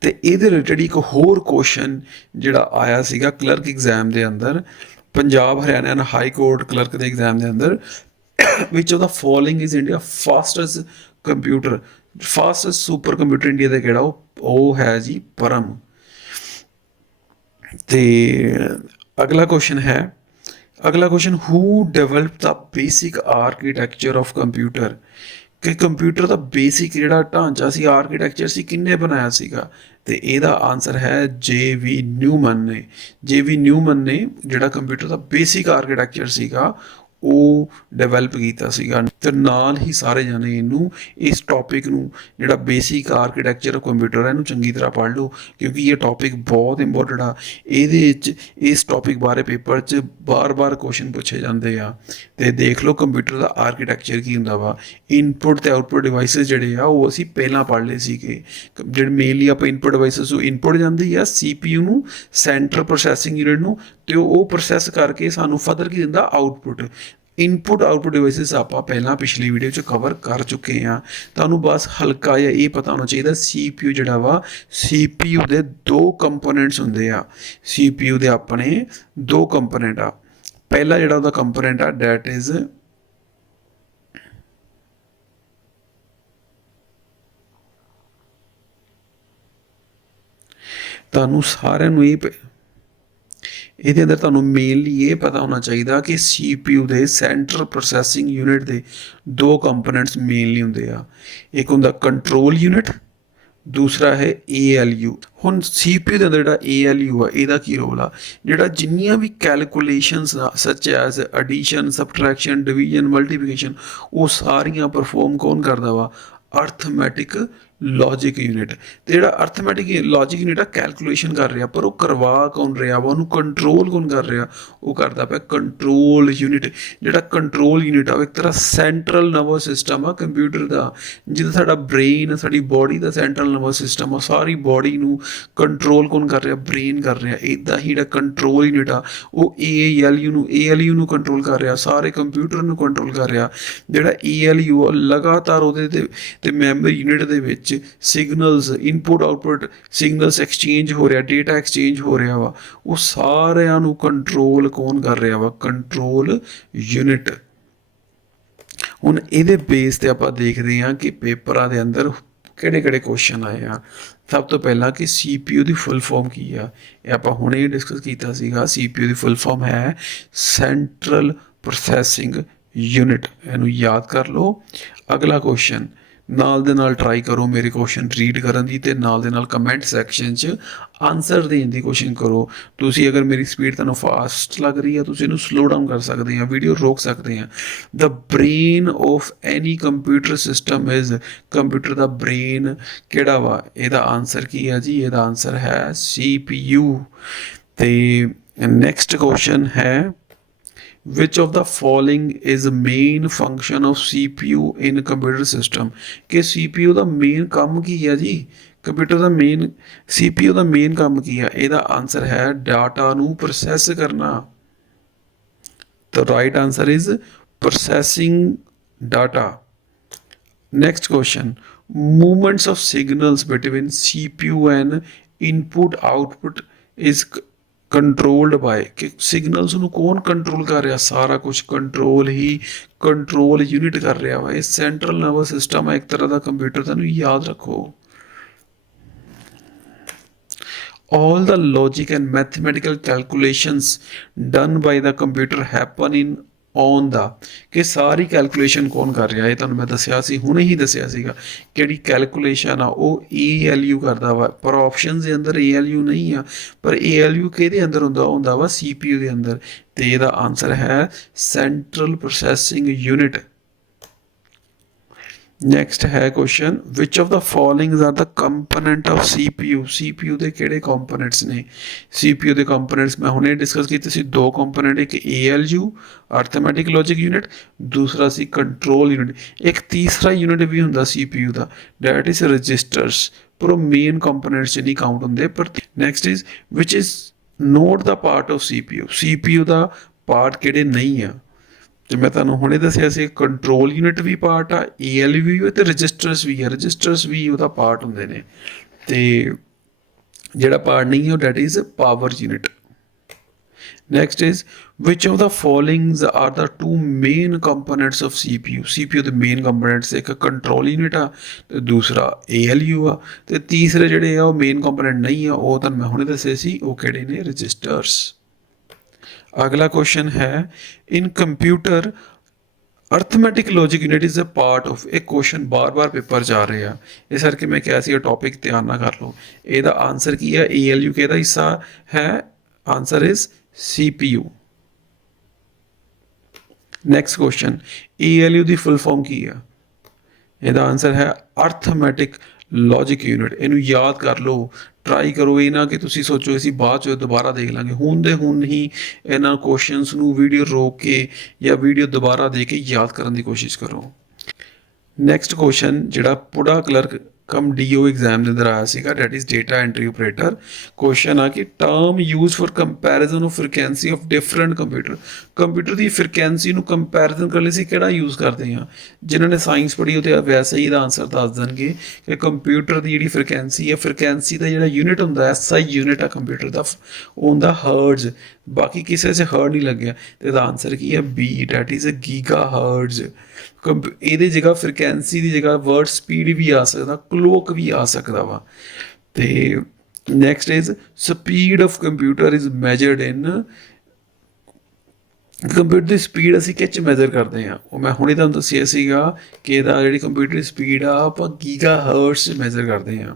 ਤੇ ਇਹਦੇ ਰਿਲੇਟਡ ਇੱਕ ਹੋਰ ਕੁਐਸਚਨ ਜਿਹੜਾ ਆਇਆ ਸੀਗਾ ਕਲਰਕ ਐਗਜ਼ਾਮ ਦੇ ਅੰਦਰ, Punjab Haryana high court clerk ਦੇ ਐਗਜ਼ਾਮ ਦੇ ਅੰਦਰ, which of the following is India fastest computer, fastest super computer India ਦਾ ਕਿਹੜਾ, ਉਹ ਹੈ ਜੀ ਪਰਮ। ਤੇ ਅਗਲਾ ਕੁਐਸਚਨ ਹੈ, ਅਗਲਾ question who develop the basic architecture of computer. ਕਿ ਕੰਪਿਊਟਰ ਦਾ ਬੇਸਿਕ ਜਿਹੜਾ ਢਾਂਚਾ ਸੀ, ਆਰਕੀਟੈਕਚਰ ਸੀ, ਕਿੰਨੇ ਬਣਾਇਆ ਸੀਗਾ। ਤੇ ਇਹਦਾ ਆਨਸਰ ਹੈ JV ਨਿਊਮਨ ਨੇ। JV ਨਿਊਮਨ ਨੇ ਜਿਹੜਾ ਕੰਪਿਊਟਰ ਦਾ ਬੇਸਿਕ ਆਰਕੀਟੈਕਚਰ ਸੀਗਾ ਉਹ ਡਿਵੈਲਪ ਕੀਤਾ ਸੀਗਾ। ਤੇ ਨਾਲ ਹੀ ਸਾਰੇ ਜਾਣੇ ਇਹਨੂੰ, ਇਸ ਟੌਪਿਕ ਨੂੰ ਜਿਹੜਾ ਬੇਸਿਕ ਆਰਕੀਟੈਕਚਰ ਆਫ ਕੰਪਿਊਟਰ ਹੈ ਇਹਨੂੰ ਚੰਗੀ ਤਰ੍ਹਾਂ ਪੜ੍ਹ ਲਓ, ਕਿਉਂਕਿ ਇਹ ਟੌਪਿਕ ਬਹੁਤ ਇੰਪੋਰਟੈਂਟ ਆ। ਇਹਦੇ ਵਿੱਚ ਇਸ ਟੌਪਿਕ ਬਾਰੇ ਪੇਪਰ 'ਚ ਬਾਰ-ਬਾਰ ਕੁਐਸਚਨ ਪੁੱਛੇ ਜਾਂਦੇ ਆ। ਤੇ ਦੇਖ ਲਓ ਕੰਪਿਊਟਰ ਦਾ ਆਰਕੀਟੈਕਚਰ ਕੀ ਹੁੰਦਾ ਵਾ। ਇਨਪੁਟ ਤੇ ਆਊਟਪੁੱਟ ਡਿਵਾਈਸਿਸ ਜਿਹੜੇ ਆ ਉਹ ਅਸੀਂ ਪਹਿਲਾਂ ਪੜ੍ਹ ਲਏ ਸੀਗੇ। ਜਿਹੜੇ ਮੇਨਲੀ ਆਪਾਂ ਇਨਪੁਟ ਡਿਵਾਈਸਿਸ ਨੂੰ ਇਨਪੁਟ ਜਾਂਦੀ ਆ CPU ਨੂੰ, ਸੈਂਟਰਲ ਪ੍ਰੋਸੈਸਿੰਗ ਯੂਨਿਟ ਨੂੰ, ਤੇ ਉਹ ਪ੍ਰੋਸੈਸ ਕਰਕੇ ਸਾਨੂੰ ਫਰਦਰ ਕੀ ਦਿੰਦਾ, ਆਊਟਪੁੱਟ। ਇਨਪੁਟ ਆਊਟਪੁੱਟ ਡਿਵਾਈਸਿਸ ਆਪਾਂ ਪਹਿਲਾਂ ਪਿਛਲੀ ਵੀਡੀਓ 'ਚ ਕਵਰ ਕਰ ਚੁੱਕੇ ਹਾਂ। ਤੁਹਾਨੂੰ ਬਸ ਹਲਕਾ ਜਿਹਾ ਇਹ ਪਤਾ ਹੋਣਾ ਚਾਹੀਦਾ CPU ਜਿਹੜਾ ਵਾ, CPU ਦੇ ਦੋ ਕੰਪੋਨੈਂਟਸ ਹੁੰਦੇ ਆ। CPU ਦੇ ਆਪਣੇ ਦੋ ਕੰਪੋਨੈਂਟ ਆ। ਪਹਿਲਾ ਜਿਹੜਾ ਉਹਦਾ ਕੰਪੋਨੈਂਟ ਆ ਡੈਟ ਇਜ਼ ਤੁਹਾਨੂੰ ਸਾਰਿਆਂ ਨੂੰ ਇਹਦੇ ਅੰਦਰ ਤੁਹਾਨੂੰ ਮੇਨਲੀ ਇਹ ਪਤਾ ਹੋਣਾ ਚਾਹੀਦਾ ਕਿ CPU ਦੇ ਸੈਂਟਰਲ ਪ੍ਰੋਸੈਸਿੰਗ ਯੂਨਿਟ ਦੇ ਦੋ ਕੰਪੋਨੈਂਟਸ ਮੇਨਲੀ ਹੁੰਦੇ ਆ। ਇੱਕ ਹੁੰਦਾ ਕੰਟਰੋਲ ਯੂਨਿਟ, ਦੂਸਰਾ ਹੈ ALU। ਹੁਣ CPU ਦੇ ਅੰਦਰ ਜਿਹੜਾ ALU ਆ ਇਹਦਾ ਕੀ ਰੋਲ ਆ, ਜਿਹੜਾ ਜਿੰਨੀਆਂ ਵੀ ਕੈਲਕੂਲੇਸ਼ਨਸ ਆ ਸੱਚ ਐਜ਼ ਐਡੀਸ਼ਨ, ਸਬਟਰੈਕਸ਼ਨ, ਡਿਵੀਜ਼ਨ, ਮਲਟੀਪਲੀਕੇਸ਼ਨ, ਉਹ ਸਾਰੀਆਂ ਪਰਫੋਰਮ ਕੌਣ ਕਰਦਾ ਵਾ, ਅਰਥਮੈਟਿਕ ਲੌਜਿਕ ਯੂਨਿਟ। ਤੇ ਜਿਹੜਾ ਅਰਥਮੈਟਿਕ ਲੌਜਿਕ ਯੂਨਿਟ ਆ ਕੈਲਕੂਲੇਸ਼ਨ ਕਰ ਰਿਹਾ, ਪਰ ਉਹ ਕਰਵਾ ਕੌਣ ਰਿਹਾ ਵਾ, ਉਹਨੂੰ ਕੰਟਰੋਲ ਕੌਣ ਕਰ ਰਿਹਾ, ਉਹ ਕਰਦਾ ਪਿਆ ਕੰਟਰੋਲ ਯੂਨਿਟ। ਜਿਹੜਾ ਕੰਟਰੋਲ ਯੂਨਿਟ ਆ ਉਹ ਇੱਕ ਤਰ੍ਹਾਂ ਸੈਂਟਰਲ ਨਰਵਸ ਸਿਸਟਮ ਆ ਕੰਪਿਊਟਰ ਦਾ। ਜਿੱਦਾਂ ਸਾਡਾ ਬ੍ਰੇਨ, ਸਾਡੀ ਬੋਡੀ ਦਾ ਸੈਂਟਰਲ ਨਰਵਸ ਸਿਸਟਮ ਆ, ਸਾਰੀ ਬੋਡੀ ਨੂੰ ਕੰਟਰੋਲ ਕੌਣ ਕਰ ਰਿਹਾ, ਬ੍ਰੇਨ ਕਰ ਰਿਹਾ। ਇੱਦਾਂ ਹੀ ਜਿਹੜਾ ਕੰਟਰੋਲ ਯੂਨਿਟ ਆ ਉਹ ALU ਨੂੰ ਕੰਟਰੋਲ ਕਰ ਰਿਹਾ, ਸਾਰੇ ਕੰਪਿਊਟਰ ਨੂੰ ਕੰਟਰੋਲ ਕਰ ਰਿਹਾ। ਜਿਹੜਾ ALU ਆ ਲਗਾਤਾਰ ਉਹਦੇ ਤੇ ਮੈਮਰੀ ਯੂਨਿਟ ਦੇ ਵਿੱਚ signals, input output signals exchange ਹੋ ਰਿਹਾ, ਡੇਟਾ ਐਕਸਚੇਂਜ ਹੋ ਰਿਹਾ ਵਾ, ਉਹ ਸਾਰਿਆਂ ਨੂੰ ਕੰਟਰੋਲ ਕੌਣ ਕਰ ਰਿਹਾ ਵਾ, ਕੰਟਰੋਲ ਯੂਨਿਟ। ਹੁਣ ਇਹਦੇ ਬੇਸ ਤੇ ਆਪਾਂ ਦੇਖਦੇ ਹਾਂ ਕਿ ਪੇਪਰਾਂ ਦੇ ਅੰਦਰ ਕਿਹੜੇ ਕੁਐਸਚਨ ਆਏ ਆ। ਸਭ ਤੋਂ ਪਹਿਲਾਂ ਕਿ CPU ਦੀ ਫੁੱਲ ਫਾਰਮ ਕੀ ਆ, ਇਹ ਆਪਾਂ ਹੁਣੇ ਡਿਸਕਸ ਕੀਤਾ ਸੀਗਾ। CPU ਦੀ ਫੁੱਲ ਫਾਰਮ ਹੈ ਸੈਂਟਰਲ ਪ੍ਰੋਸੈਸਿੰਗ ਯੂਨਿਟ, ਇਹਨੂੰ ਯਾਦ ਕਰ ਲਓ। ਅਗਲਾ ਕੁਐਸਚਨ ਨਾਲ ਦੇ ਨਾਲ ਟਰਾਈ ਕਰੋ ਮੇਰੇ ਕੁਐਸਚਨ ਰੀਡ ਕਰਨ ਦੀ, ਤੇ ਨਾਲ ਦੇ ਨਾਲ ਕਮੈਂਟ ਸੈਕਸ਼ਨ 'ਚ ਆਨਸਰ ਦੇਣ ਦੀ ਕੋਸ਼ਿਸ਼ ਕਰੋ। ਤੁਸੀਂ ਅਗਰ ਮੇਰੀ ਸਪੀਡ ਤੁਹਾਨੂੰ ਫਾਸਟ ਲੱਗ ਰਹੀ ਹੈ ਤੁਸੀਂ ਇਹਨੂੰ ਸਲੋ ਡਾਊਨ ਕਰ ਸਕਦੇ ਆ, ਵੀਡੀਓ ਰੋਕ ਸਕਦੇ ਆ। The brain of any computer system is, computer ਦਾ ਬ੍ਰੇਨ ਕਿਹੜਾ ਵਾ, ਇਹਦਾ ਆਨਸਰ ਕੀ ਹੈ ਜੀ, ਇਹਦਾ ਆਨਸਰ ਹੈ CPU। ਤੇ ਨੈਕਸਟ ਕੁਐਸਚਨ ਹੈ which of the following is main function of CPU in computer system कि CPU ਦਾ ਮੇਨ ਕੰਮ ਕੀ ਹੈ ਜੀ ਕੰਪਿਊਟਰ ਦਾ ਮੇਨ CPU ਦਾ ਮੇਨ ਕੰਮ ਕੀ ਹੈ ਇਹਦਾ ਆਨਸਰ ਹੈ ਡਾਟਾ ਨੂੰ ਪ੍ਰੋਸੈਸ ਕਰਨਾ The right answer is processing data. Next question. Movements of signals between CPU and input output is controlled by कि signals ਨੂੰ ਕੌਣ ਕੰਟਰੋਲ ਕਰ ਰਿਹਾ ਸਾਰਾ ਕੁਝ ਕੰਟਰੋਲ ਹੀ ਕੰਟਰੋਲ ਯੂਨਿਟ ਕਰ ਰਿਹਾ ਵਾ ਇਹ ਸੈਂਟਰਲ ਨਰਵਸ ਸਿਸਟਮ ਹੈ ਇੱਕ ਤਰ੍ਹਾਂ ਦਾ ਕੰਪਿਊਟਰ ਤੁਹਾਨੂੰ ਯਾਦ ਰੱਖੋ all the logic and mathematical calculations done by the computer happen in on the ਕਿ ਸਾਰੀ ਕੈਲਕੂਲੇਸ਼ਨ ਕੌਣ ਕਰ ਰਿਹਾ ਇਹ ਤੁਹਾਨੂੰ ਮੈਂ ਦੱਸਿਆ ਸੀ ਹੁਣੇ ਹੀ ਦੱਸਿਆ ਸੀਗਾ ਕਿਹੜੀ ਕੈਲਕੂਲੇਸ਼ਨ ਆ ਉਹ ALU ਕਰਦਾ ਵਾ ਪਰ ਆਪਸ਼ਨਸ ਦੇ ਅੰਦਰ ALU ਨਹੀਂ ਆ ਪਰ ALU ਕਿਹਦੇ ਅੰਦਰ ਹੁੰਦਾ ਵਾ CPU ਦੇ ਅੰਦਰ ਤੇ ਇਹਦਾ ਆਨਸਰ ਹੈ ਸੈਂਟਰਲ ਪ੍ਰੋਸੈਸਿੰਗ ਯੂਨਿਟ Next है question which of the following are the component of CPU ਦੇ ਕਿਹੜੇ components ਨੇ CPU ਦੇ components ਮੈਂ ਹੁਣੇ ਡਿਸਕਸ ਕੀਤੇ ਸੀ ਦੋ component ਇੱਕ ALU arithmetic logic unit ਦੂਸਰਾ ਸੀ control unit ਇੱਕ ਤੀਸਰਾ unit ਵੀ ਹੁੰਦਾ CPU the that is registers ਪਰ ਉਹ main components ਚ ਨਹੀਂ count ਹੁੰਦੇ ਪਰ next is which is not the part of CPU the part ਕਿਹੜੇ ਨਹੀਂ ਆ ਤੇ ਮੈਂ ਤੁਹਾਨੂੰ ਹੁਣੇ ਦੱਸਿਆ ਸੀ ਕੰਟਰੋਲ ਯੂਨਿਟ ਵੀ ਪਾਰਟ ਆ ALU ਵੀ ਹੈ ਤੇ ਰਜਿਸਟਰਸ ਵੀ ਹੈ ਰਜਿਸਟਰਸ ਵੀ ਉਹਦਾ ਪਾਰਟ ਹੁੰਦੇ ਨੇ ਤੇ ਜਿਹੜਾ ਪਾਰਟ ਨਹੀਂ ਹੈ ਉਹ that is power unit next is which of the followings are the two main components of CPU ਦੇ ਮੇਨ ਕੰਪੋਨੈਂਟਸ ਇੱਕ ਕੰਟਰੋਲ ਯੂਨਿਟ ਆ ਤੇ ਦੂਸਰਾ ALU ਆ ਤੇ ਤੀਸਰੇ ਜਿਹੜੇ ਆ ਉਹ ਮੇਨ ਕੰਪੋਨੈਂਟ ਨਹੀਂ ਆ ਉਹ ਤੁਹਾਨੂੰ ਮੈਂ ਹੁਣੇ ਦੱਸੇ ਸੀ ਉਹ ਕਿਹੜੇ ਨੇ ਰਜਿਸਟਰਸ अगला क्वेश्चन है इन computer arithmetic logic unit is a part of एक क्वेश्चन बार बार पेपर जा रहे हैं इस करके मैं क्या सी टॉपिक ध्यान ना कर लो ਇਹਦਾ आंसर की है ALU ਕਿਹਦਾ ਹਿੱਸਾ है answer is CPU next question ALU the full form की है ਇਹਦਾ आंसर है अर्थमैटिक लॉजिक यूनिट ਇਹਨੂੰ याद कर लो ਟਰਾਈ ਕਰੋ ਇਹ ਨਾ ਕਿ ਤੁਸੀਂ ਸੋਚੋ ਅਸੀਂ ਬਾਅਦ 'ਚ ਦੁਬਾਰਾ ਦੇਖ ਲਾਂਗੇ ਹੁਣ ਦੇ ਹੁਣ ਹੀ ਇਹਨਾਂ ਕੁਐਸਚਨਸ ਨੂੰ ਵੀਡੀਓ ਰੋਕ ਕੇ ਜਾਂ ਵੀਡੀਓ ਦੁਬਾਰਾ ਦੇ ਕੇ ਯਾਦ ਕਰਨ ਦੀ ਕੋਸ਼ਿਸ਼ ਕਰੋ ਨੈਕਸਟ ਕੁਐਸਚਨ ਜਿਹੜਾ ਪੁੜਾ ਕਲਰਕ कम DO एग्जाम ਦੇ ਅੰਦਰ ਆਇਆ ਸੀਗਾ that is data entry operator question ਆ ਕਿ term use for comparison of frequency of different computer ਦੀ ਫ੍ਰੀਕੁਐਂਸੀ ਨੂੰ ਕੰਪੈਰੀਜ਼ਨ ਕਰਨ ਲਈ ਅਸੀਂ ਕਿਹੜਾ ਯੂਜ਼ ਕਰਦੇ ਹਾਂ ਜਿਨ੍ਹਾਂ ਨੇ ਸਾਇੰਸ ਪੜ੍ਹੀ ਉਹ ਤੇ ਵੈਸੇ ਹੀ ਇਹਦਾ ਆਨਸਰ ਦੱਸ ਦੇਣਗੇ ਕਿ ਕੰਪਿਊਟਰ ਦੀ ਜਿਹੜੀ ਫ੍ਰੀਕੁਐਂਸੀ ਦਾ ਜਿਹੜਾ ਯੂਨਿਟ ਹੁੰਦਾ SI ਯੂਨਿਟ ਆ ਕੰਪਿਊਟਰ ਦਾ ਉਹ ਹੁੰਦਾ ਹਰਟਜ਼ ਬਾਕੀ ਕਿਸੇ 'ਚ ਹਰਟ ਨਹੀਂ ਲੱਗਿਆ ਤੇ ਇਹਦਾ ਆਨਸਰ ਕੀ ਹੈ B ਡੈਟ ਇਜ਼ ਗੀਗਾ ਹਰਟਜ਼ ਇਹਦੀ ਜਗ੍ਹਾ ਫ੍ਰੀਕੁਐਂਸੀ ਦੀ ਜਗ੍ਹਾ ਵਰਡ ਸਪੀਡ ਵੀ ਆ ਸਕਦਾ ਕਲੋਕ ਵੀ ਆ ਸਕਦਾ ਵਾ ਤੇ next is speed of computer is measured in computer ਦੀ ਸਪੀਡ ਅਸੀਂ ਕਿਹ 'ਚ ਮੈਜ਼ਰ ਕਰਦੇ ਹਾਂ ਉਹ ਮੈਂ ਹੁਣੇ ਤੁਹਾਨੂੰ ਦੱਸਿਆ ਸੀਗਾ ਕਿ ਇਹਦਾ ਜਿਹੜੀ ਕੰਪਿਊਟਰ ਦੀ ਸਪੀਡ ਆ ਆਪਾਂ ਗੀਗਾ ਹਰਟਜ਼ 'ਚ ਮੈਜ਼ਰ ਕਰਦੇ ਹਾਂ